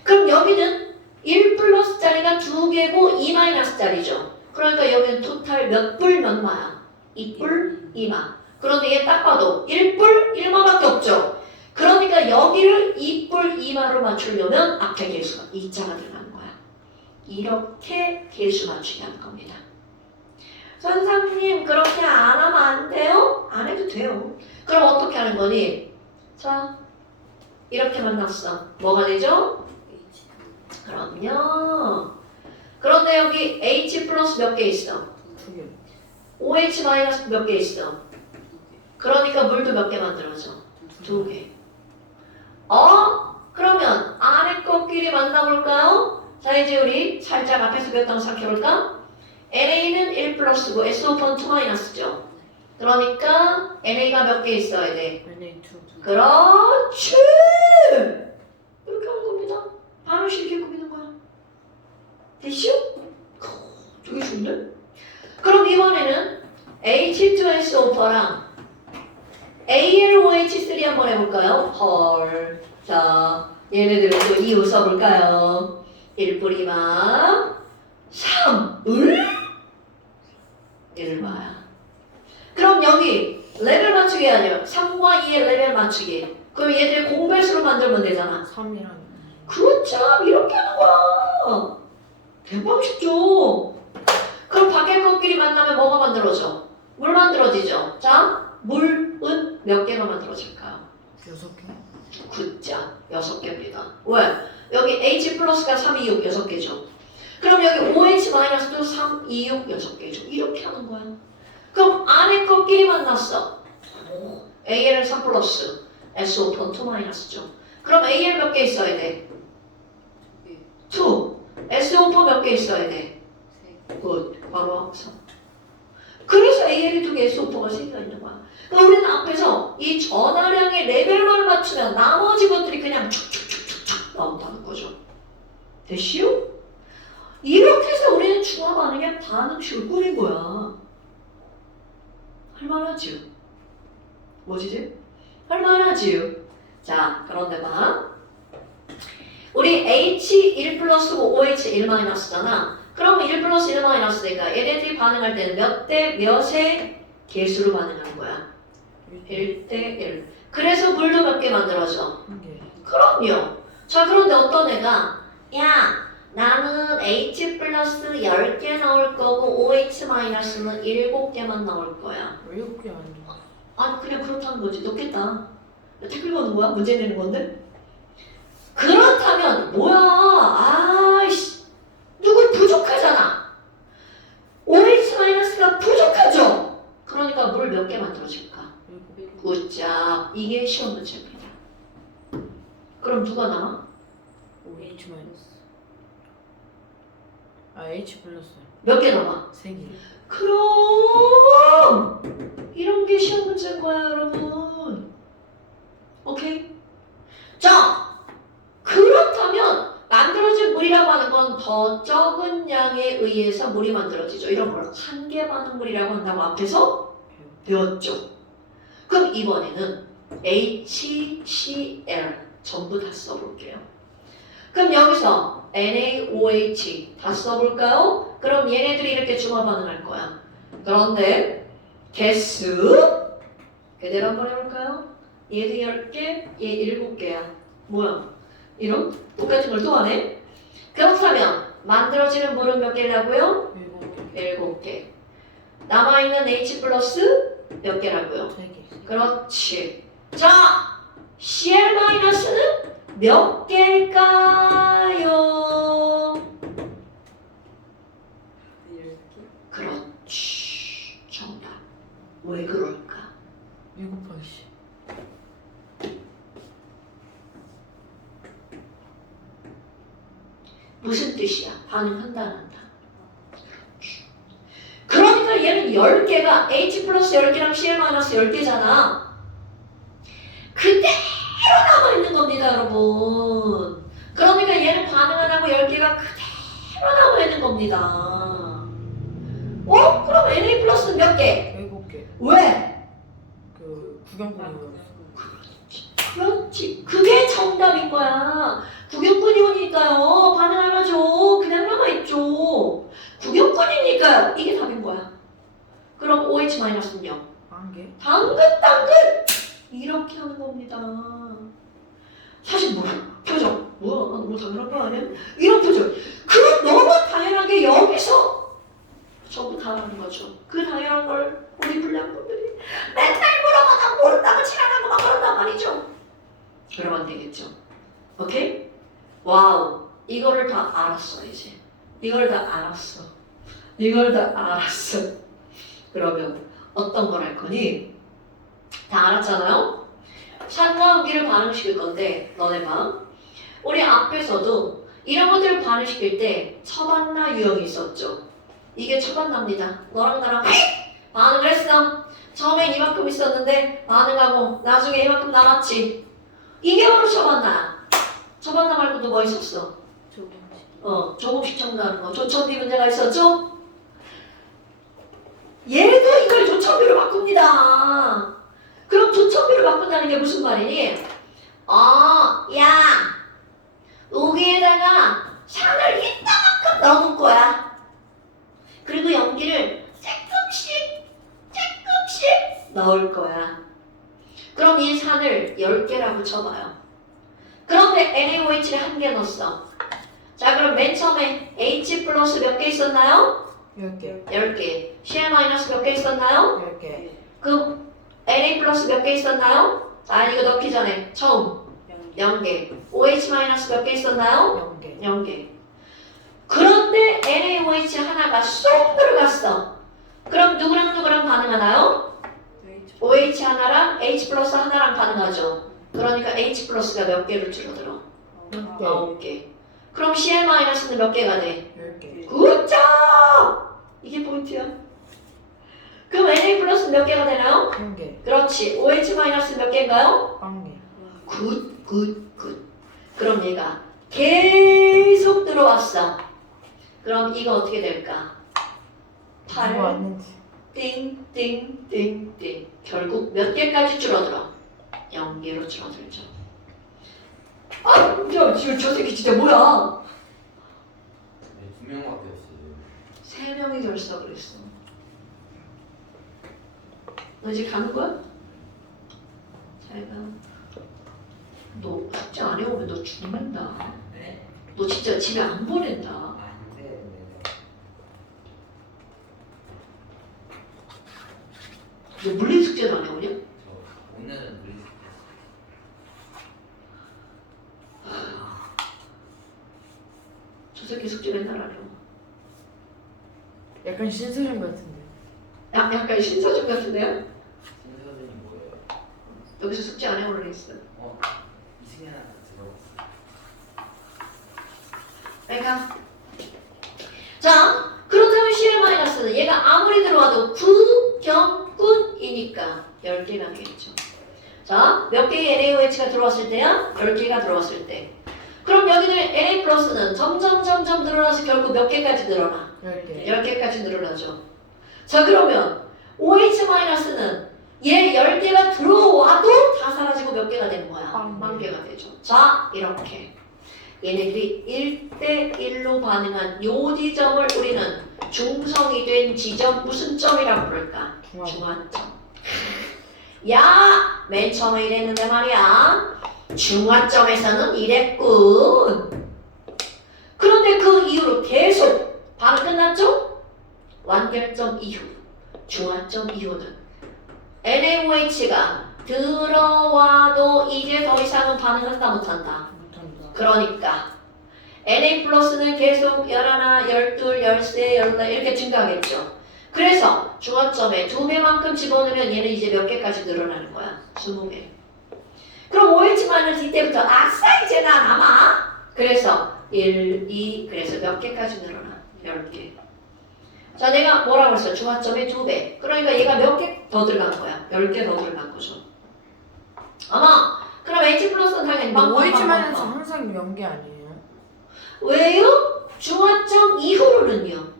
그럼 여기는 1 플러스짜리가 2개고 2 마이너스짜리죠. 그러니까 여기는 토탈 몇 뿔 몇 마야? 2뿔 2마. 그런데 얘 딱 봐도 1뿔 1마밖에 없죠. 그러니까 여기를 2뿔 2마로 맞추려면 앞에 개수가 2자가 들어가는 거야. 이렇게 개수 맞추기 하는 겁니다. 선생님 그렇게 안 하면 안 돼요? 안 해도 돼요. 그럼 어떻게 하는 거니? 자 이렇게 만났어. 뭐가 되죠? 그럼요. 그런데 여기 H 플러스 몇 개 있어? 2개. OH 마이너스 몇 개 있어? 그러니까 물도 몇 개 만들어져? 2개. 그러면 안에 것끼리 만나볼까요? 자, 이제 우리 살짝 앞에서 배웠던 거 생각해볼까? NA는 1 플러스고 SO4는 2 마이너스죠. 그러니까 NA가 몇 개 있어야 돼? NA2. 그렇지! 이렇게 하는 겁니다. 바로 쉽게 꾸미는 거야. 됐죠? 되게 좋은데? 그럼 이번에는 H2SO4랑 ALOH3 한번 해볼까요? 헐. 자, 얘네들은 또 이유 써볼까요? 1뿌리마 3, 을? 1마야. 그럼 여기 레벨 맞추기 아니에요. 3과 2의 레벨 맞추기. 그럼 얘들 공배수로 만들면 되잖아. 3이랑 그렇죠. 이렇게 하는 거야. 대박 쉽죠? 그럼 밖에 것끼리 만나면 뭐가 만들어져? 물 만들어지죠. 자, 물은 몇 개가 만들어질까요? 6개. 굿자 6개입니다. 왜? 여기 H 플러스가 3, 2, 6 6개죠. 그럼 여기 OH 마이너스도 3, 2, 6 6개죠. 이렇게 하는 거야. 그럼 안에 것끼리 만났어. AL은 3 플러스, SO4는 2 마이너스죠. 그럼 AL 몇 개 있어야 돼? 2. SO4 몇 개 있어야 돼? 3. 굿. 바로 3. 그래서 AL이 2개, SO4가 3개가 있는 거야. 그러니까 우리는 앞에서 이 전하량의 레벨만 맞추면 나머지 것들이 그냥 촉촉촉촉촉 나온다는 거죠. 됐시요? 이렇게 해서 우리는 중화 반응의 반응식을 꾸린 거야. 할만하지요? 뭐지지? 할만하지요? 자, 그런데 봐. 우리 H1 플러스고 OH 1 마이너스잖아. 그러면 1 플러스 1 마이너스니까 얘네들이 반응할 때는 몇 대 몇의 개수로 반응하는 거야? 1대 1. 그래서 물도 몇 개 만들어져? 1개. 그럼요. 자, 그런데 어떤 애가 야, 나는 H 플러스 10개 나올 거고 OH 마이너스는 7개만 나올 거야. 왜 7개 아니야? 아니 그냥 그렇다는 거지. 넣겠다. 태클 거는 거야? 문제 내는 건데? 그렇다면 뭐야? 아이씨, 누구 부족하잖아. OH 마이너스가 부족하죠. 그러니까 물 몇 개 만들어질까? 7개. 굿자. 이게 시험 문제입니다. 그럼 누가 남아? OH 마이너스. 아 H 플러스. 몇 개 남아? 3개. 그럼 이런 게 시험 문제인 거야, 여러분. 오케이? 자, 그렇다면 만들어진 물이라고 하는 건 더 적은 양에 의해서 물이 만들어지죠. 이런 걸 한계 반응물이라고 한다고 앞에서 배웠죠. 그럼 이번에는 HCl 전부 다 써볼게요. 그럼 여기서 NaOH 다 써볼까요? 그럼 얘네들이 이렇게 중화 반응할 거야. 그런데 개수 그대로 한번 해볼까요? 얘도 10개, 얘 7개야. 뭐야? 이런 똑같은 걸 또 하네? 그렇다면 만들어지는 물은 몇 개라고요? 7개. 7개. 남아있는 H 플러스 몇 개라고요? 3개. 그렇지. 자, Cl-는 몇 개일까요? 10개? 그렇지. 정답. 왜 그럴까? 2 곱하기 10. 무슨 뜻이야? 반응한다, 안 한다? 그렇지. 그러니까 얘는 10개가 H 플러스 10개랑 Cl 마이너스 10개잖아. 그대로 남아있는 겁니다, 여러분. 그러니까 얘는 반응 안 하고 10개가 그대로 남아있는 겁니다. 그럼 Na 플러스는 몇 개? 7개. 왜? 그 구경꾼이었어. 그렇지. 그게 정답인 거야. 구경꾼이니까요. 반응 안 하죠. 그냥 남아있죠. 구경꾼이니까요. 이게 답인 거야. 그럼 OH-는요? 1개. 당근 이렇게 하는 겁니다. 사실 뭐야? 표정. 뭐야? 너무 당연한 거 아니야? 이런 표정. 그 너무 당연하게 여기서 전부 다 하는 거죠. 그 당연한 걸 우리 불량분들이 맨날 물어보다 모른다고 지랄하고 막 그런단 말이죠. 그러면 안 되겠죠. 오케이? 와우. 이거를 다 알았어 이제. 이걸 다 알았어. 이걸 다 알았어. 그러면 어떤 걸 할 거니? 다 알았잖아요? 산과 음기를 반응시킬 건데 너네 봐. 우리 앞에서도 이런 것들을 반응시킬 때 처반나 유형이 있었죠. 이게 처반납니다. 너랑 나랑 반응을 했어. 처음엔 이만큼 있었는데 반응하고 나중에 이만큼 남았지. 이게 바로 처반나야. 처반나 말고도 뭐 있었어? 조금씩. 조금씩 첨가하는 거. 조첨비 문제가 있었죠? 얘도 이걸 조첨비로 바꿉니다. 그럼 조첨비로 바꾼다는 게 무슨 말이니? 야, 여기에다가 산을 이따만큼 넣은 거야. 그리고 연기를 조금씩 넣을 거야. 그럼 이 산을 10개라고 쳐봐요. 그런데 NaOH를 1개 넣었어. 자, 그럼 맨 처음에 H 플러스 몇 개 있었나요? 10개. 10개. CL 마이너스 몇 개 있었나요? 10개. 그 Na 플러스 몇 개 있었나요? 자, 이거 넣기 전에 처음 0개. OH 마이너스 몇 개 있었나요? 0개. 0개. 그런데 NaOH 하나가 쏙 들어갔어. 그럼 누구랑 누구랑 반응하나요? OH 하나랑 H 플러스 하나랑 반응하죠. 그러니까 H 플러스가 몇 개를 줄어들어? 9개. 그럼 CL 마이너스는 몇 개가 돼? 10개. 굿잡! 이게 포인트야. 그럼 Na 플러스 몇 개가 되나요? 1개. 그렇지. OH 마이너스 몇 개인가요? 1개. 굿. 그럼 얘가 계속 들어왔어. 그럼 이거 어떻게 될까? 8 누가 왔는지. 띵. 결국 몇 개까지 줄어들어? 0개로 줄어들죠. 지금 저 새끼 진짜 뭐야? 네, 2명밖에 없어요. 3명이 결석을 했어. 너 이제 가는 거야? 잘 가. 너 숙제 안 해오면 너 죽는다. 네? 너 진짜 집에 안 보낸다. 안 돼. 너 물리 숙제도 안 해오냐? 저 오늘은 우리 저 새끼 숙제 맨날 안 해오. 약간 신수준 같은데. 약간 신서준 같은데요? 신서준이 뭐예요? 여기서 숙제 안 해오라 했어. 이승현한테 들어봤어. 그러니까 자, 그렇다면 CL-는 얘가 아무리 들어와도 구경꾼이니까 10개가 되겠죠. 자, 몇 개의 NaOH가 들어왔을 때야? 10개가 들어왔을 때. 그럼 여기는 Na 플러스는 점점 늘어나서 결국 몇 개까지 늘어나? 10개. 10개까지 늘어나죠. 자, 그러면 OH-는 얘 10개가 들어와도 다 사라지고 몇 개가 되는 거야? 10개가 되죠. 자, 이렇게 얘네들이 1대1로 반응한 요 지점을 우리는 중성이 된 지점 무슨 점이라고 부를까? 중화점. 야, 맨 처음에 이랬는데 말이야. 중화점에서는 이랬군. 그런데 그 이후로 계속 반응 끝났죠? 완결점 이후, 중화점 이후는 NaOH가 들어와도 이제 더 이상은 반응한다 못한다. 못한다. 그러니까 Na 플러스는 계속 11, 12, 13, 14 이렇게 증가하겠죠. 그래서 중화점에 2배만큼 집어넣으면 얘는 이제 몇 개까지 늘어나는 거야? 20개. 그럼 OH- 이때부터 아싸 이제 나 남아. 그래서 1, 2 그래서 몇 개까지 늘어나? 10개. 자, 내가 뭐라고 했어? 중화점에 2배. 그러니까 얘가 몇 개 더 들어간 거야? 10개 더 들어간 거죠. 아마 그럼 H 플러스는 당연히 OH만은 항상 0개 아니에요? 왜요? 중화점 이후로는요.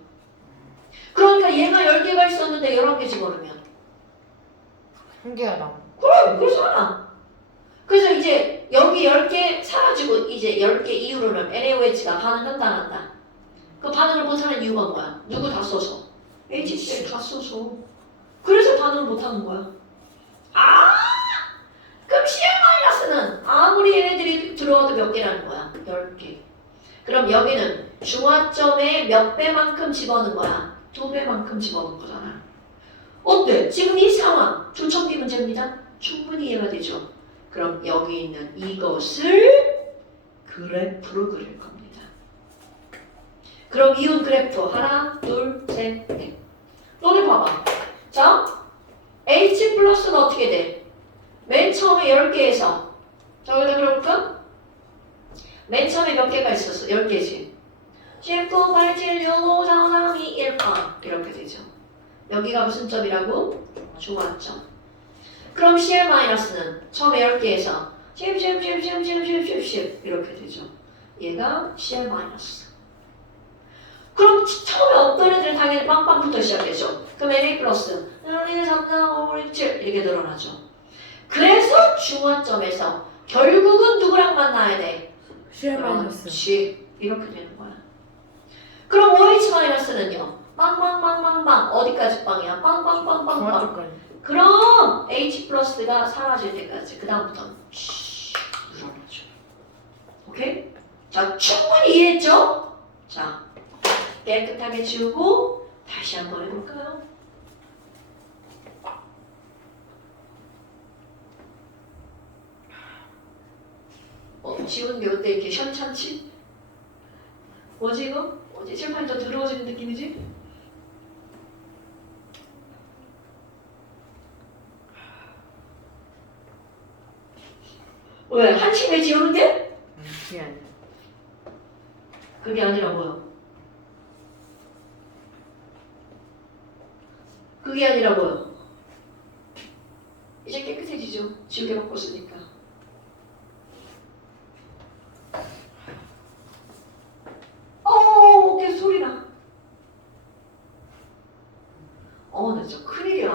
그러니까 얘가 10개가 있었는데 11개 집어넣으면 1개가 남아. 그래, 그렇잖아. 그래서 이제 여기 10개 사라지고 이제 10개 이후로는 NaOH가 반응한다 안 한다. 그 반응을 못하는 이유가 뭐야? 누구 다 써서? HCl 다 써서. 그래서 반응을 못하는 거야. 그럼 CL-는 아무리 얘네들이 들어와도 몇 개라는 거야? 10개. 그럼 여기는 중화점에 몇 배만큼 집어넣은 거야? 2배만큼 집어넣은 거잖아. 어때? 지금 이 상황 조청기 문제입니다. 충분히 이해가 되죠? 그럼 여기 있는 이것을 그래프로 그릴 겁니다. 그럼 이온 그래프 하나, 둘, 셋, 넷. 너네 봐봐. 자, H 플러스는 어떻게 돼? 맨 처음에 10개에서 자 여기다 그려볼까? 맨 처음에 몇 개가 있었어? 10개지 19, 8, 7, 6, 5, 4, 3, 2, 1, 이렇게 되죠. 여기가 무슨 점이라고? 중화점. 그럼 CL-는 처음에 10개에서 10, 10, 10, 10, 10, 10, 10, 10 이렇게 되죠. 얘가 CL-. 그럼 처음에 없던 애들은 당연히 빵빵부터 시작되죠. 그럼 NA+, 1, 2, 3, 4, 5, 6, 7 이렇게 늘어나죠. 그래서 중화점에서 결국은 누구랑 만나야 돼? CL-. 그렇지. 이렇게 되는 거야. 그럼 OH-는요? 빵빵빵빵빵 어디까지 빵이야? 빵빵빵빵빵. 중화점까지. 그럼 H+가 사라질 때까지 그 다음부터는 늘어나죠. 오케이? 자 충분히 이해했죠? 자 깨끗하게 지우고 다시 한번 해볼까요? 지운 게 어때? 이렇게 현찮지? 뭐지 이거? 어디 칠판이 더 더러워지는 느낌이지? 왜? 한심해 지우는 게? 그게 아니야. 그게 아니라 뭐야? 그게 아니라 뭐야? 이제 깨끗해지죠. 지우개 바꿨으니까. 어깨 소리나. 나 진짜 큰일이야.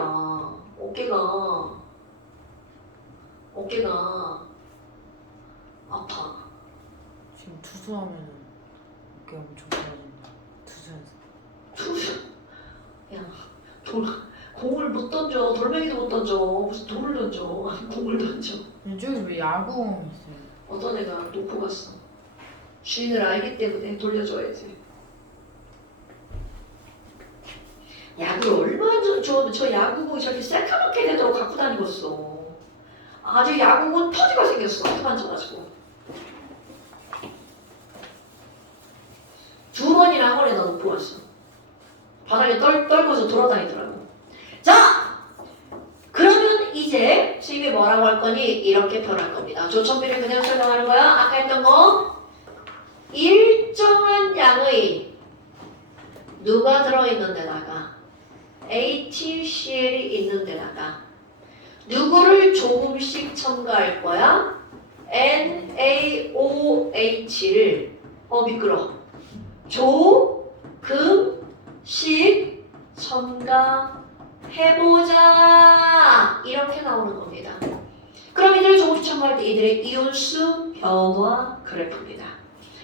어깨가 아파. 지금 투수하면은 어깨 엄청 좋아진다. 투수연습. 야, 공을 못 던져. 돌멩이도 못 던져. 무슨 돌을 던져. 공을 던져. 저기 왜 야구공이 있어요? 어떤 애가 놓고 갔어. 주인을 알기 때문에 돌려줘야지. 야구를 얼마나 저 야구공 저렇게 새까맣게 되도록 갖고 다니겠어. 아주 야구공 터지가 생겼어. 하도 만져가지고. 2번이나 한 번에 다 놓고 갔어. 바닥에 떨고서 돌아다니더라고. 자! 그러면 이제 선생님이 뭐라고 할 거니? 이렇게 표현할 겁니다. 조천비를 그냥 설명하는 거야. 아까 했던 거. 일정한 양의 누가 들어있는 데다가 HCl이 있는 데다가 누구를 조금씩 첨가할 거야? NaOH를 미끄러. 조금씩 첨가해보자. 이렇게 나오는 겁니다. 그럼 이들을 조금씩 첨가할 때 이들의 이온수 변화 그래프입니다.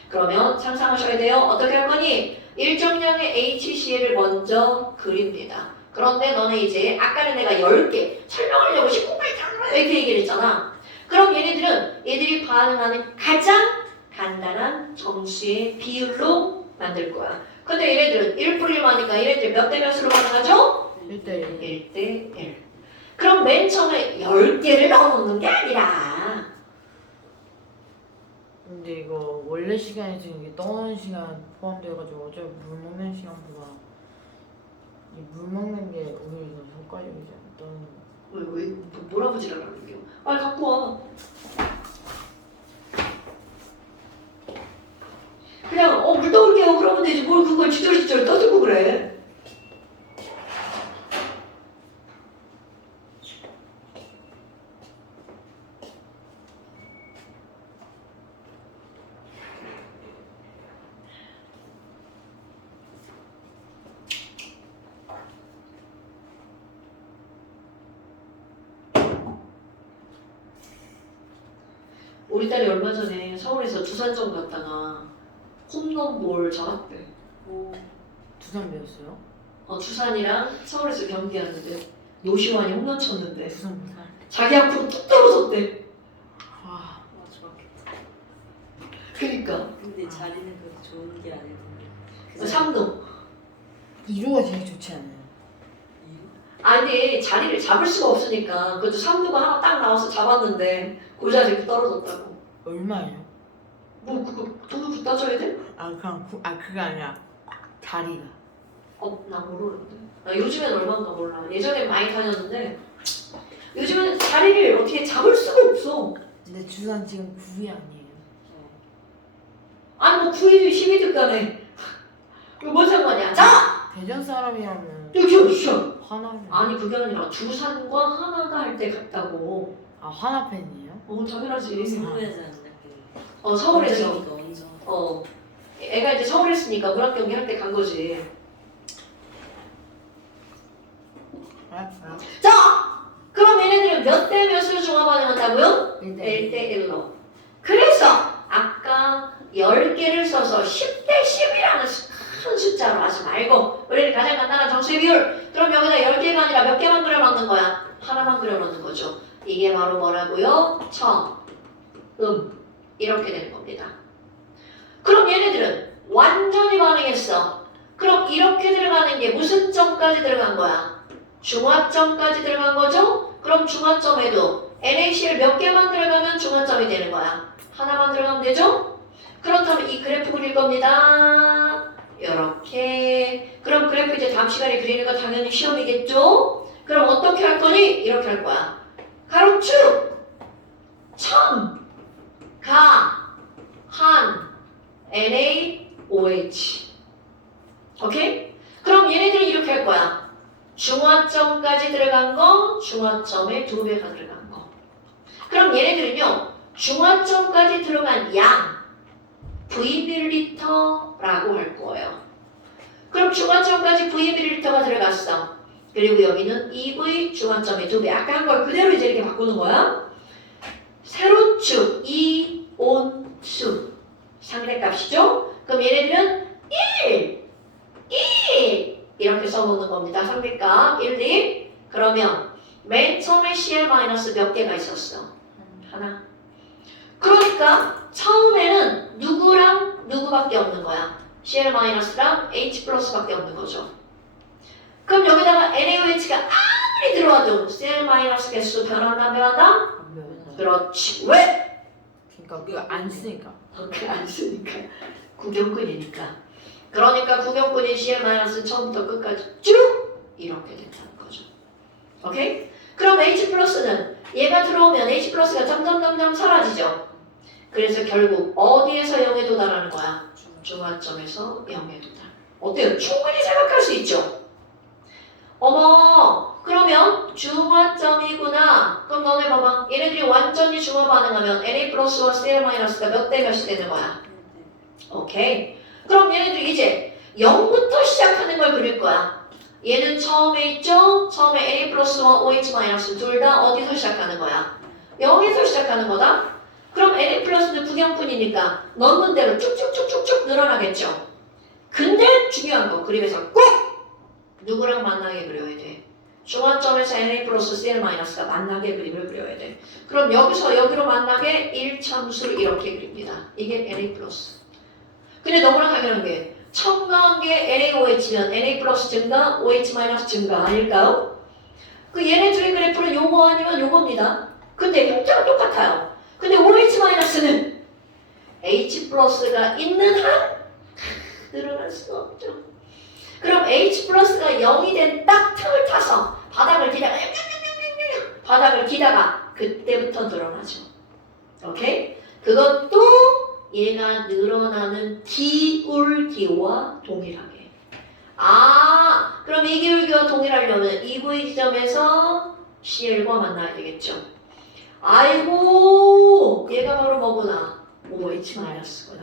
그러면 상상하셔야 돼요. 어떻게 할 거니? 일정량의 HCl을 먼저 그립니다. 그런데 너네 이제 아까는 내가 10개 설명하려고 19까지 이렇게 얘기를 했잖아. 그럼 얘들이 반응하는 가장 간단한 점수의 비율로 만들 거야. 근데 얘네들은 1+1 하니까 얘네들 몇 대 몇으로 반응하죠? 1대1. 1대1. 그럼 맨 처음에 10개를 넣어놓는 게 아니라 근데 이거 원래 시간에 지금 이게 떠오는 시간 포함돼가지고 어제 물 먹는 시간보다 이 물 먹는 게 오히려 더 효과적이지 않다는. 왜 뭐라고 지랄하는 거야? 빨리 갖고 와. 그냥 물 떠올게요 그러면 되지 뭘 그걸 지절지절 떠들고 그래. 우리 딸이 얼마 전에 서울에서 두산점 갔다가 홈런볼 잡았대. 두산 배웠어요? 두산이랑 서울에서 경기하는데 노시환이 홈런 쳤는데 두산 무사. 자기 앞으로 뚝 떨어졌대. 와. 좋았겠다. 그니까 근데 자리는 그렇게 좋은 게 아닐 텐데. 3루. 2루가 제일 좋지 않아요? 아니 자리를 잡을 수가 없으니까 그것도 3루가 하나 딱 나와서 잡았는데 그 자리에 떨어졌다고. 얼마예요? 뭐 그거 돈을 갖다 줘야 돼? 그게 아니라 자리가. 나 모르는데. 나 요즘엔 얼마인가 몰라. 예전에 많이 다녔는데 요즘은 자리를 어떻게 잡을 수가 없어. 근데 주산 지금 9위 아니에요? 아니 뭐 9위든 10위든 간에 이거 뭔 상관이야. 자! 대전 사람이라면 여기요. 하나면 아니 그게 아니라 두산과 하나가 할 때 같다고. 아 하나 팬이에요? 당연하지. 서울에서 서울에서. 완전 애가 이제 서울에 있으니까 문학 경기 할 때 간 거지. 자! 그럼 얘네들은 몇 대 몇으로 종합 반응한다고요? 1대 1로. 그래서 아까 10개를 써서 10대 10이라는 큰 숫자로 하지 말고 우리는 가장 간단한 정수의 비율. 그럼 여기다 10개가 아니라 몇 개만 그려놓는 거야? 하나만 그려놓는 거죠. 이게 바로 뭐라고요? 이렇게 되는 겁니다. 그럼 얘네들은 완전히 반응했어. 그럼 이렇게 들어가는 게 무슨 점까지 들어간 거야? 중화점까지 들어간 거죠? 그럼 중화점에도 NaCl 몇 개만 들어가면 중화점이 되는 거야? 하나만 들어가면 되죠? 그렇다면 이 그래프 그릴 겁니다. 이렇게. 그럼 그래프 이제 다음 시간에 그리는 거 당연히 시험이겠죠? 그럼 어떻게 할 거니? 이렇게 할 거야. 가로축 점, 가, 한, NaOH. 오케이? 그럼 얘네들은 이렇게 할 거야. 중화점까지 들어간 거, 중화점에 2배가 들어간 거. 그럼 얘네들은요, 중화점까지 들어간 양, Vml라고 할 거예요. 그럼 중화점까지 Vml가 들어갔어. 그리고 여기는 EV 중화점에 2배. 아까 한 걸 그대로 이제 이렇게 바꾸는 거야. 세로축, 이온수. 상대값이죠? 그럼 얘네들은 1 이렇게 써놓는 겁니다. 상대값 1, 2. 그러면 맨 처음에 Cl- 몇 개가 있었어? 하나. 그러니까 처음에는 누구랑 누구밖에 없는 거야? Cl-랑 H+밖에 없는 거죠. 그럼 여기다가 NaOH가 아무리 들어와도 Cl- 개수 변한다 안 변한다? 안 배웠나? 그렇지. 왜? 그러니까 그거 안 쓰니까. 그렇게 안 쓰니까. 구경꾼이니까. 그러니까 구경꾼인 Cl- 처음부터 끝까지 쭉 이렇게 된다는 거죠. 오케이? 그럼 H+는 얘가 들어오면 H+가 점점 사라지죠. 그래서 결국 어디에서 0에 도달하는 거야? 중화점에서 0에 도달. 어때요? 충분히 생각할 수 있죠? 어머, 그러면 중화점이구나. 그럼 너네 봐봐. 얘네들이 완전히 중화 반응하면 Na+와 Cl-가 몇 대 몇이 되는 거야? 오케이. 그럼 얘네들이 이제 0부터 시작하는 걸 그릴 거야. 얘는 처음에 있죠? 처음에 Na+와 OH- 둘 다 어디서 시작하는 거야? 0에서 시작하는 거다. 그럼 Na+는 구경꾼이니까 넣는 대로 쭉쭉쭉쭉쭉 늘어나겠죠. 근데 중요한 거 그림에서 꼭 누구랑 만나게 그려야 돼. 중화점에서 Na+, Cl-가 만나게 그림을 그려야 돼. 그럼 여기서 여기로 만나게 1참수를 이렇게 그립니다. 이게 Na+. 근데 너무나 당연한 게 첨가한 게 NaOH면 Na+ 증가, OH- 증가 아닐까요? 그 얘네 둘의 그래프는 요거 아니면 요겁니다. 근데 형태가 똑같아요. 근데 OH-는 H+가 있는 한 늘어날 수가 없죠. 그럼 H+가 0이 된 딱 틈을 타서 바닥을 기다가 그때부터 늘어나죠. 오케이? 그것도 얘가 늘어나는 기울기와 동일하게. 그럼 이 기울기와 동일하려면 EV 지점에서 CL과 만나야 되겠죠. 아이고, 얘가 바로 뭐구나? OH-구나.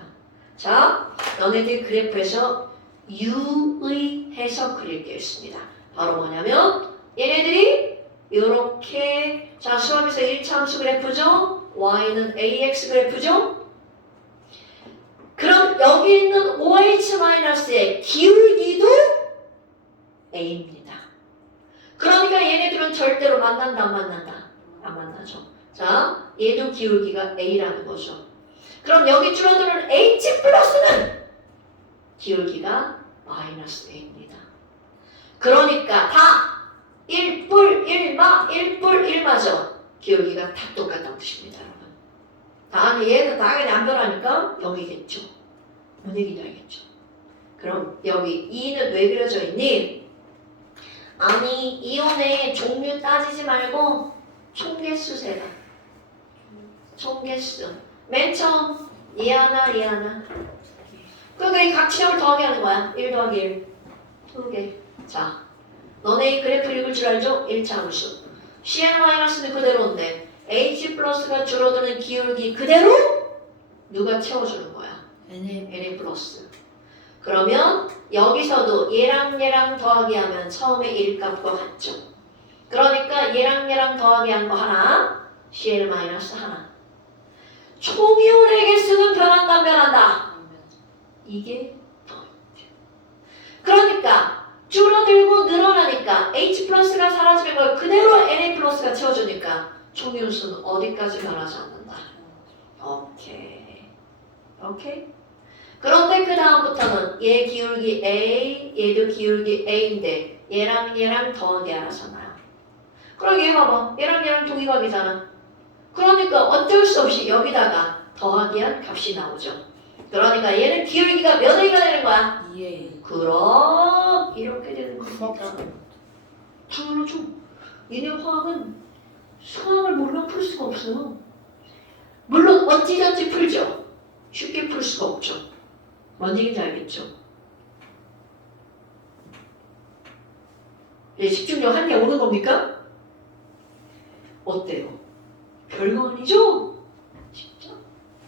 자, 너네들 그래프에서 유의해서 그릴 게 있습니다. 바로 뭐냐면 얘네들이 이렇게 자 수학에서 1참수 그래프죠. y는 ax 그래프죠. 그럼 여기 있는 OH-의 기울기도 a입니다. 그러니까 얘네들은 절대로 만난다 안 만난다? 안 만나죠. 자, 얘도 기울기가 a라는 거죠. 그럼 여기 줄어드는 H+는 기울기가 -a입니다. 그러니까 다 1뿔 1마 1뿔 1마죠. 기울기가 다 똑같다는 뜻입니다, 여러분. 아니 얘는 당연히 안 변하니까 여기겠죠. 뭔 얘기인지 알겠죠? 그럼 여기 2는 왜 그려져 있니? 아니 이온의 종류 따지지 말고 총개수 세다. 총개수. 맨 처음 얘 하나 얘 하나. 그러니까 이 각치형을 더하게 하는 거야. 1 더하기 1. 2개. 자, 너네 이 그래프 읽을 줄 알죠? 1차 함수. CN-는 그대로인데 H 플러스가 줄어드는 기울기 그대로 누가 채워주는 거야? NA 플러스. 그러면 여기서도 얘랑 얘랑 더하기 하면 처음에 1값과 같죠. 그러니까 얘랑 얘랑 더하기 한 거 하나, CL 마이너스 하나. 총이온의 개수는 변한다 안 변한다? 이게 더입니다. 그러니까 줄어들고 늘어나니까 H 플러스가 사라지는 걸 그대로 NA 플러스가 채워주니까 총이온수는 어디까지 변하지 않는다. 오케이. 오케이? 그런데 그 다음부터는 얘 기울기 A, 얘도 기울기 A인데 얘랑 얘랑 더하기 하잖아요. 그럼 얘 봐봐. 얘랑 얘랑 동의각이잖아. 그러니까 어쩔 수 없이 여기다가 더하기한 값이 나오죠. 그러니까 얘는 기울기가 몇 A가 되는 거야? 2A. 그럼 이렇게 되는 겁니다. 당연하죠. 얘네 화학은 수학을 모르면 풀 수가 없어요. 물론 어찌저찌 풀죠. 쉽게 풀 수가 없죠. 뭔 얘기인지 알겠죠? 예, 집중력 한 개 오는 겁니까? 어때요? 별거 아니죠? 진짜?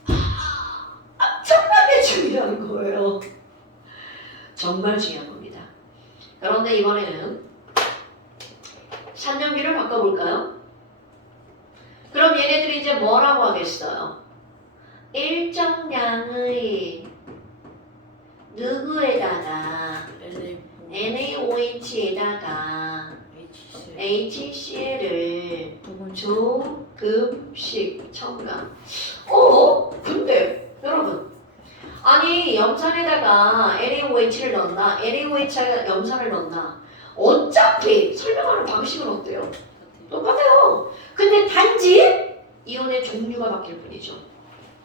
엄청나게 중요한 거예요. 정말 중요한 겁니다. 그런데 이번에는 산연비를 바꿔볼까요? 그럼 얘네들이 이제 뭐라고 하겠어요? 일정량의 누구에다가 NaOH에다가 HCl을 조금씩 첨가. 근데 여러분, 아니 염산에다가 NaOH를 넣나 NaOH가 염산을 넣나 어차피 설명하는 방식은 어때요? 똑같아요. 근데 단지 이온의 종류가 바뀔 뿐이죠.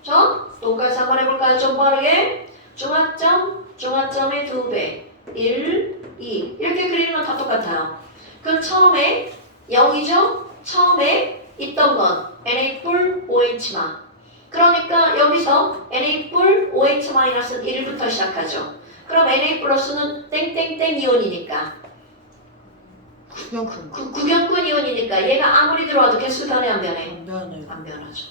자, 똑같이 한번 해볼까요? 좀 빠르게. 중화점의 2배 1, 2 이렇게 그리는 건 다 똑같아요. 그럼 처음에 0이죠? 처음에 있던 건 Na+OH만. 그러니까 여기서 Na+OH-1부터 시작하죠. 그럼 Na 플러스는 땡땡땡 이온이니까 구경꾼 이온이니까 얘가 아무리 들어와도 개수 변해 안 변해? 안 변해요. 안 변하죠.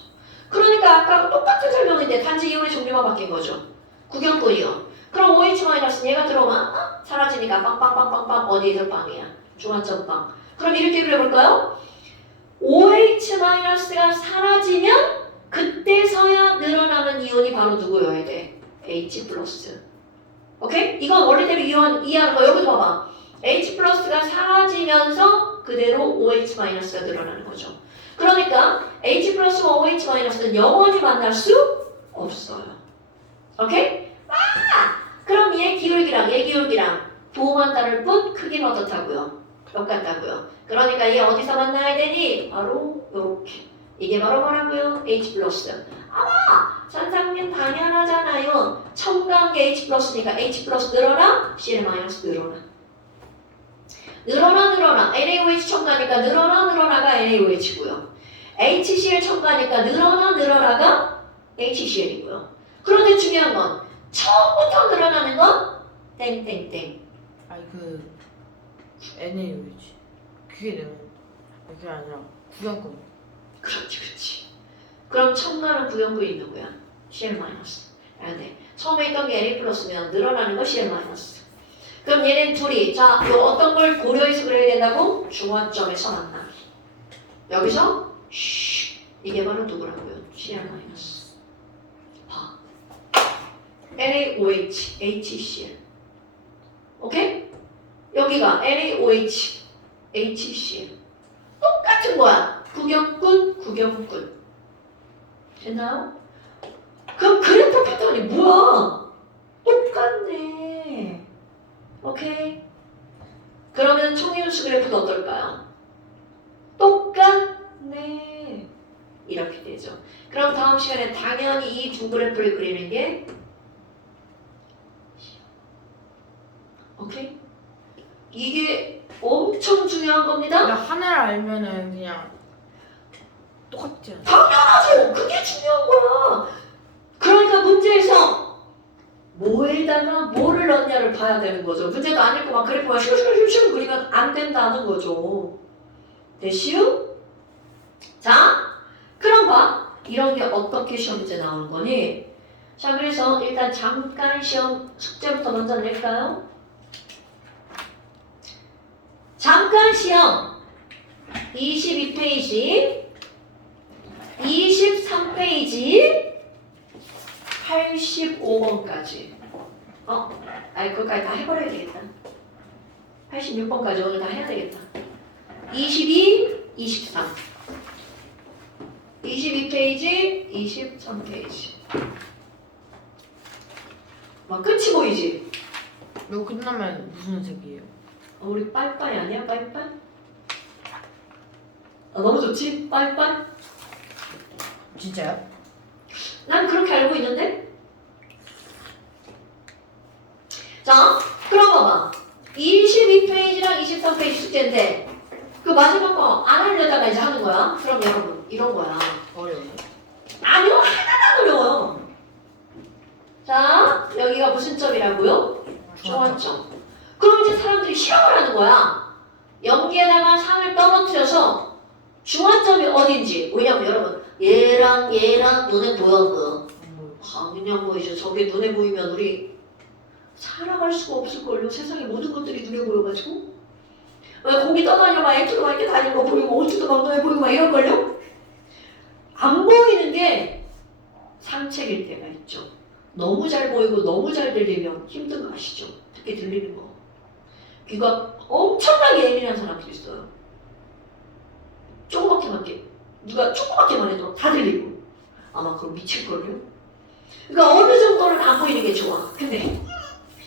그러니까 아까 똑같은 설명인데 단지 이온의 종류가 바뀐 거죠. 구경꾼 이온. 그럼 OH- 얘가 들어오면 사라지니까 빵빵빵빵빵 어디에서 빵이야? 중화점 빵. 그럼 이렇게 그려볼까요? OH-가 사라지면 그때서야 늘어나는 이온이 바로 누구여야 돼? H 플러스. 오케이? 이건 원래대로 이해하는 거. 여기도 봐봐. H 플러스가 사라지면서 그대로 OH-가 늘어나는 거죠. 그러니까 H 플러스와 OH-는 영원히 만날 수 없어요. 오케이? 그럼 얘 기울기랑 도움한다를 뿐 크기는 어떻다고요? 똑같다고요. 그러니까 얘 어디서 만나야 되니? 바로 이렇게. 이게 바로 뭐라고요? H 플러스. 아마 선생님 당연하잖아요. 첨가한 게 H 플러스니까 H 플러스 늘어나? Cl 마이너스 늘어나. 늘어나. NaOH 첨가니까 늘어나가 NaOH고요. HCl 첨가니까 늘어나가 HCl이고요. 그런데 중요한 건 처음부터 늘어나는 건 땡땡땡. 아니 NaOH. 그게 되는 그게 아니라 구경꾼. 그렇지. 그럼 첨가는 구경꾼이 누구야? Cl 마이너스. 네. 처음에 있던 게 Na 플러스면 늘어나는 거 Cl 마이너스. 그럼 얘는 둘이 자, 요 어떤 걸 고려해서 그려야 된다고? 중화점에서 만나기. 여기서 이게 바로 누구라고요? Cl 마이너스. 봐. NaOH, HCl. 오케이? 여기가 NaOH, HCl. 똑같은 거야. 구경꾼. 됐나요? 그럼 그래프 패턴이 뭐야? 똑같네. 오케이? 그러면 총이온수 그래프도 어떨까요? 똑같네. 이렇게 되죠. 그럼 다음 시간에 당연히 이 두 그래프를 그리는 게 오케이? 이게 엄청 중요한 겁니다. 그냥 하나를 알면은 그냥 똑같지 않아? 당연하죠. 그게 중요한 거야. 그러니까 문제에서 뭐에다가 뭐를 넣냐를 봐야 되는 거죠. 문제도 안 읽고 막 그래프가 슈슈슈슈 그리면 안 된다는 거죠. 됐슈? 자, 그럼 봐. 이런 게 어떻게 시험 문제 나오는 거니? 자, 그래서 일단 잠깐 시험 숙제부터 먼저 낼까요? 잠깐 시험 22페이지 23페이지 85번까지 그거까지 다 해버려야 되겠다. 86번까지 오늘 다 해야 되겠다. 22, 23 22페이지, 23페이지 막 끝이 보이지? 이거 끝나면 무슨 색이에요? 우리 빠이빠이 아니야? 빠이빠이? 너무 좋지? 빠이빠이? 진짜요? 난 그렇게 알고 있는데? 자, 그럼 봐봐. 22페이지랑 23페이지 숙제인데 그 마지막 거 안 하려다가 이제 하는 거야. 그럼 여러분 이런 거야. 어려워요. 아니요, 하나도 어려워요. 자, 여기가 무슨 점이라고요? 중앙점. 그럼 이제 사람들이 실험을 하는 거야. 연기에다가 상을 떨어뜨려서 중앙점이 어딘지. 왜냐면 여러분 얘랑 눈에 보여. 당연히 안 보이죠. 저게 눈에 보이면 우리 살아갈 수가 없을걸요. 세상의 모든 것들이 눈에 보여가지고. 왜 거기 떠다녀 막 애투도 막 이렇게 다니는 거 보이고 어투도 막 눈에 보이고 막 이럴걸요? 안 보이는 게 상책일 때가 있죠. 너무 잘 보이고 너무 잘 들리면 힘든 거 아시죠? 특히 들리는 거. 귀가 엄청나게 예민한 사람들이 있어요. 누가 조그맣게만 해도 다 들리고. 아마 그럼 미칠걸요? 그러니까 어느 정도는 안 보이는 게 좋아. 근데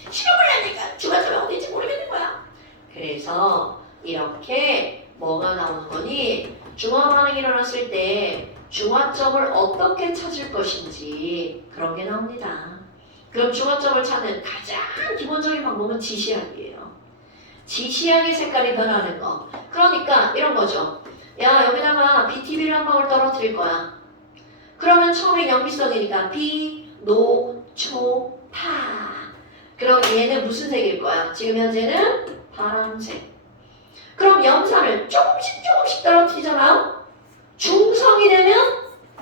실험을 하니까 중화점이 어딘지 모르겠는 거야. 그래서 이렇게 뭐가 나오는 거니? 중화 반응이 일어났을 때 중화점을 어떻게 찾을 것인지 그런 게 나옵니다. 그럼 중화점을 찾는 가장 기본적인 방법은 지시학이에요. 지시학의 색깔이 변하는 거. 그러니까 이런 거죠. 야, 여기다가 BTB를 한 방울 떨어뜨릴 거야. 그러면 처음에 연기성이니까 B, 노, 초, 파. 그럼 얘는 무슨 색일 거야? 지금 현재는 파란색. 그럼 염산을 조금씩 떨어뜨리잖아요. 중성이 되면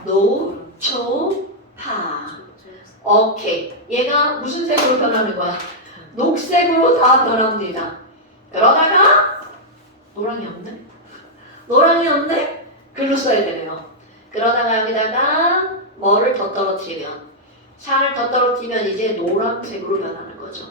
노, 초, 파. 오케이. 얘가 무슨 색으로 변하는 거야? 녹색으로 다 변합니다. 그러다가 노랑이 없네? 노랑이 없네? 글로 써야 되네요. 그러다가 여기다가 뭐를 더 떨어뜨리면 산을 더 떨어뜨리면 이제 노란색으로 변하는 거죠.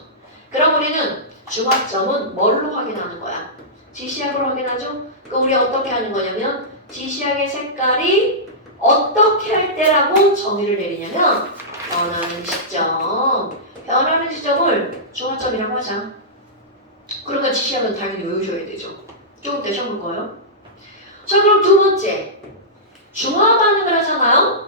그럼 우리는 중화점은 뭘로 확인하는 거야? 지시학으로 확인하죠? 그럼 우리 어떻게 하는 거냐면 지시학의 색깔이 어떻게 할 때라고 정의를 내리냐면 변하는 시점을 중화점이라고 하자. 그러니까 지시학은 당연히 외우셔야 되죠. 조금 더 시험 볼 거예요. 자, 그럼 두 번째 중화 반응을 하잖아요.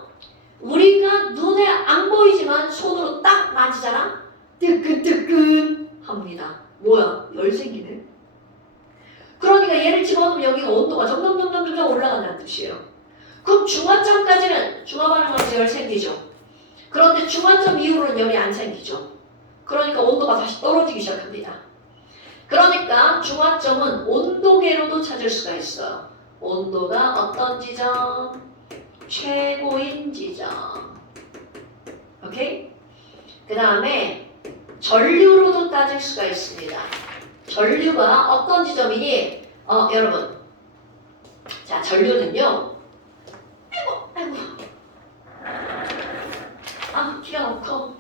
우리가 눈에 안 보이지만 손으로 딱 만지잖아. 뜨끈뜨끈 합니다. 뭐야? 열 생기네. 그러니까 얘를 집어넣으면 여기가 온도가 점점 올라간다는 뜻이에요. 그럼 중화점까지는 중화 반응하면서 열 생기죠. 그런데 중화점 이후로는 열이 안 생기죠. 그러니까 온도가 다시 떨어지기 시작합니다. 그러니까 중화점은 온도계로도 찾을 수가 있어요. 온도가 어떤 지점? 최고인 지점. 오케이? 그 다음에 전류로도 따질 수가 있습니다. 전류가 어떤 지점이니? 여러분. 자, 전류는요. 아이고. 키가 너무 커.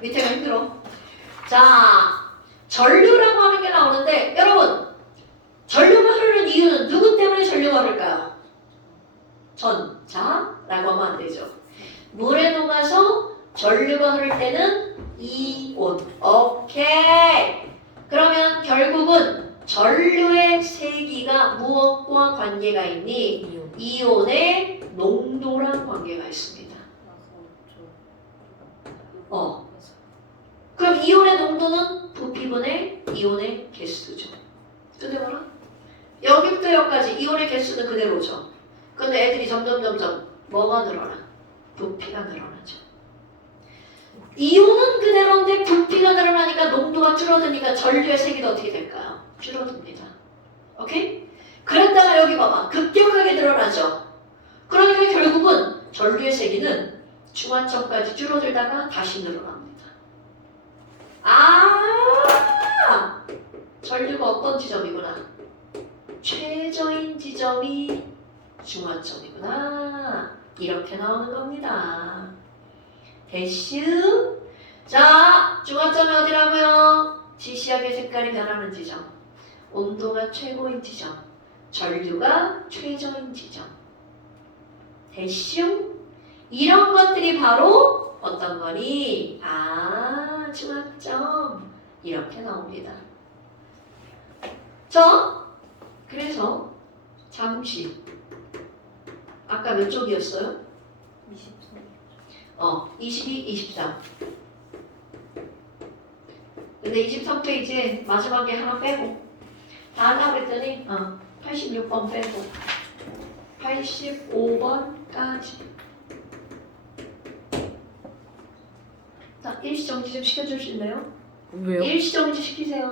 밑에가 힘들어. 자, 전류라고 하는 게 나오는데, 여러분. 전류가 흐르는 이유는 누구 때문에 전류가 흐를까요? 전자라고 하면 안 되죠. 물에 녹아서 전류가 흐를 때는 이온. 오케이. 그러면 결국은 전류의 세기가 무엇과 관계가 있니? 이온의 농도랑 관계가 있습니다. 그럼 이온의 농도는 부피분의 이온의 개수죠. 그대로라. 여기부터 여기까지 이온의 개수는 그대로죠. 근데 애들이 점점 뭐가 늘어나? 부피가 늘어나죠. 이온은 그대로인데 부피가 늘어나니까 농도가 줄어드니까 전류의 세기도 어떻게 될까요? 줄어듭니다. 오케이? 그랬다가 여기 봐봐. 급격하게 늘어나죠. 그러니까 결국은 전류의 세기는 중화점까지 줄어들다가 다시 늘어납니다. 아! 전류가 어떤 지점이구나. 최저인 지점이 중화점이구나. 이렇게 나오는 겁니다. 대슈. 자, 중화점이 어디라고요? 지시하게 색깔이 변하는 지점. 온도가 최고인 지점. 전류가 최저인 지점. 대슈. 이런 것들이 바로 어떤 거니? 아, 중화점. 이렇게 나옵니다. 자, 그래서 잠시 아까 몇 쪽이었어요? 22, 23. 근데 23페이지에 마지막에 하나 빼고 다 하려고 했더니 86번 빼고 85번까지. 자, 일시정지 좀 시켜주실래요? 왜요? 일시정지 시키세요.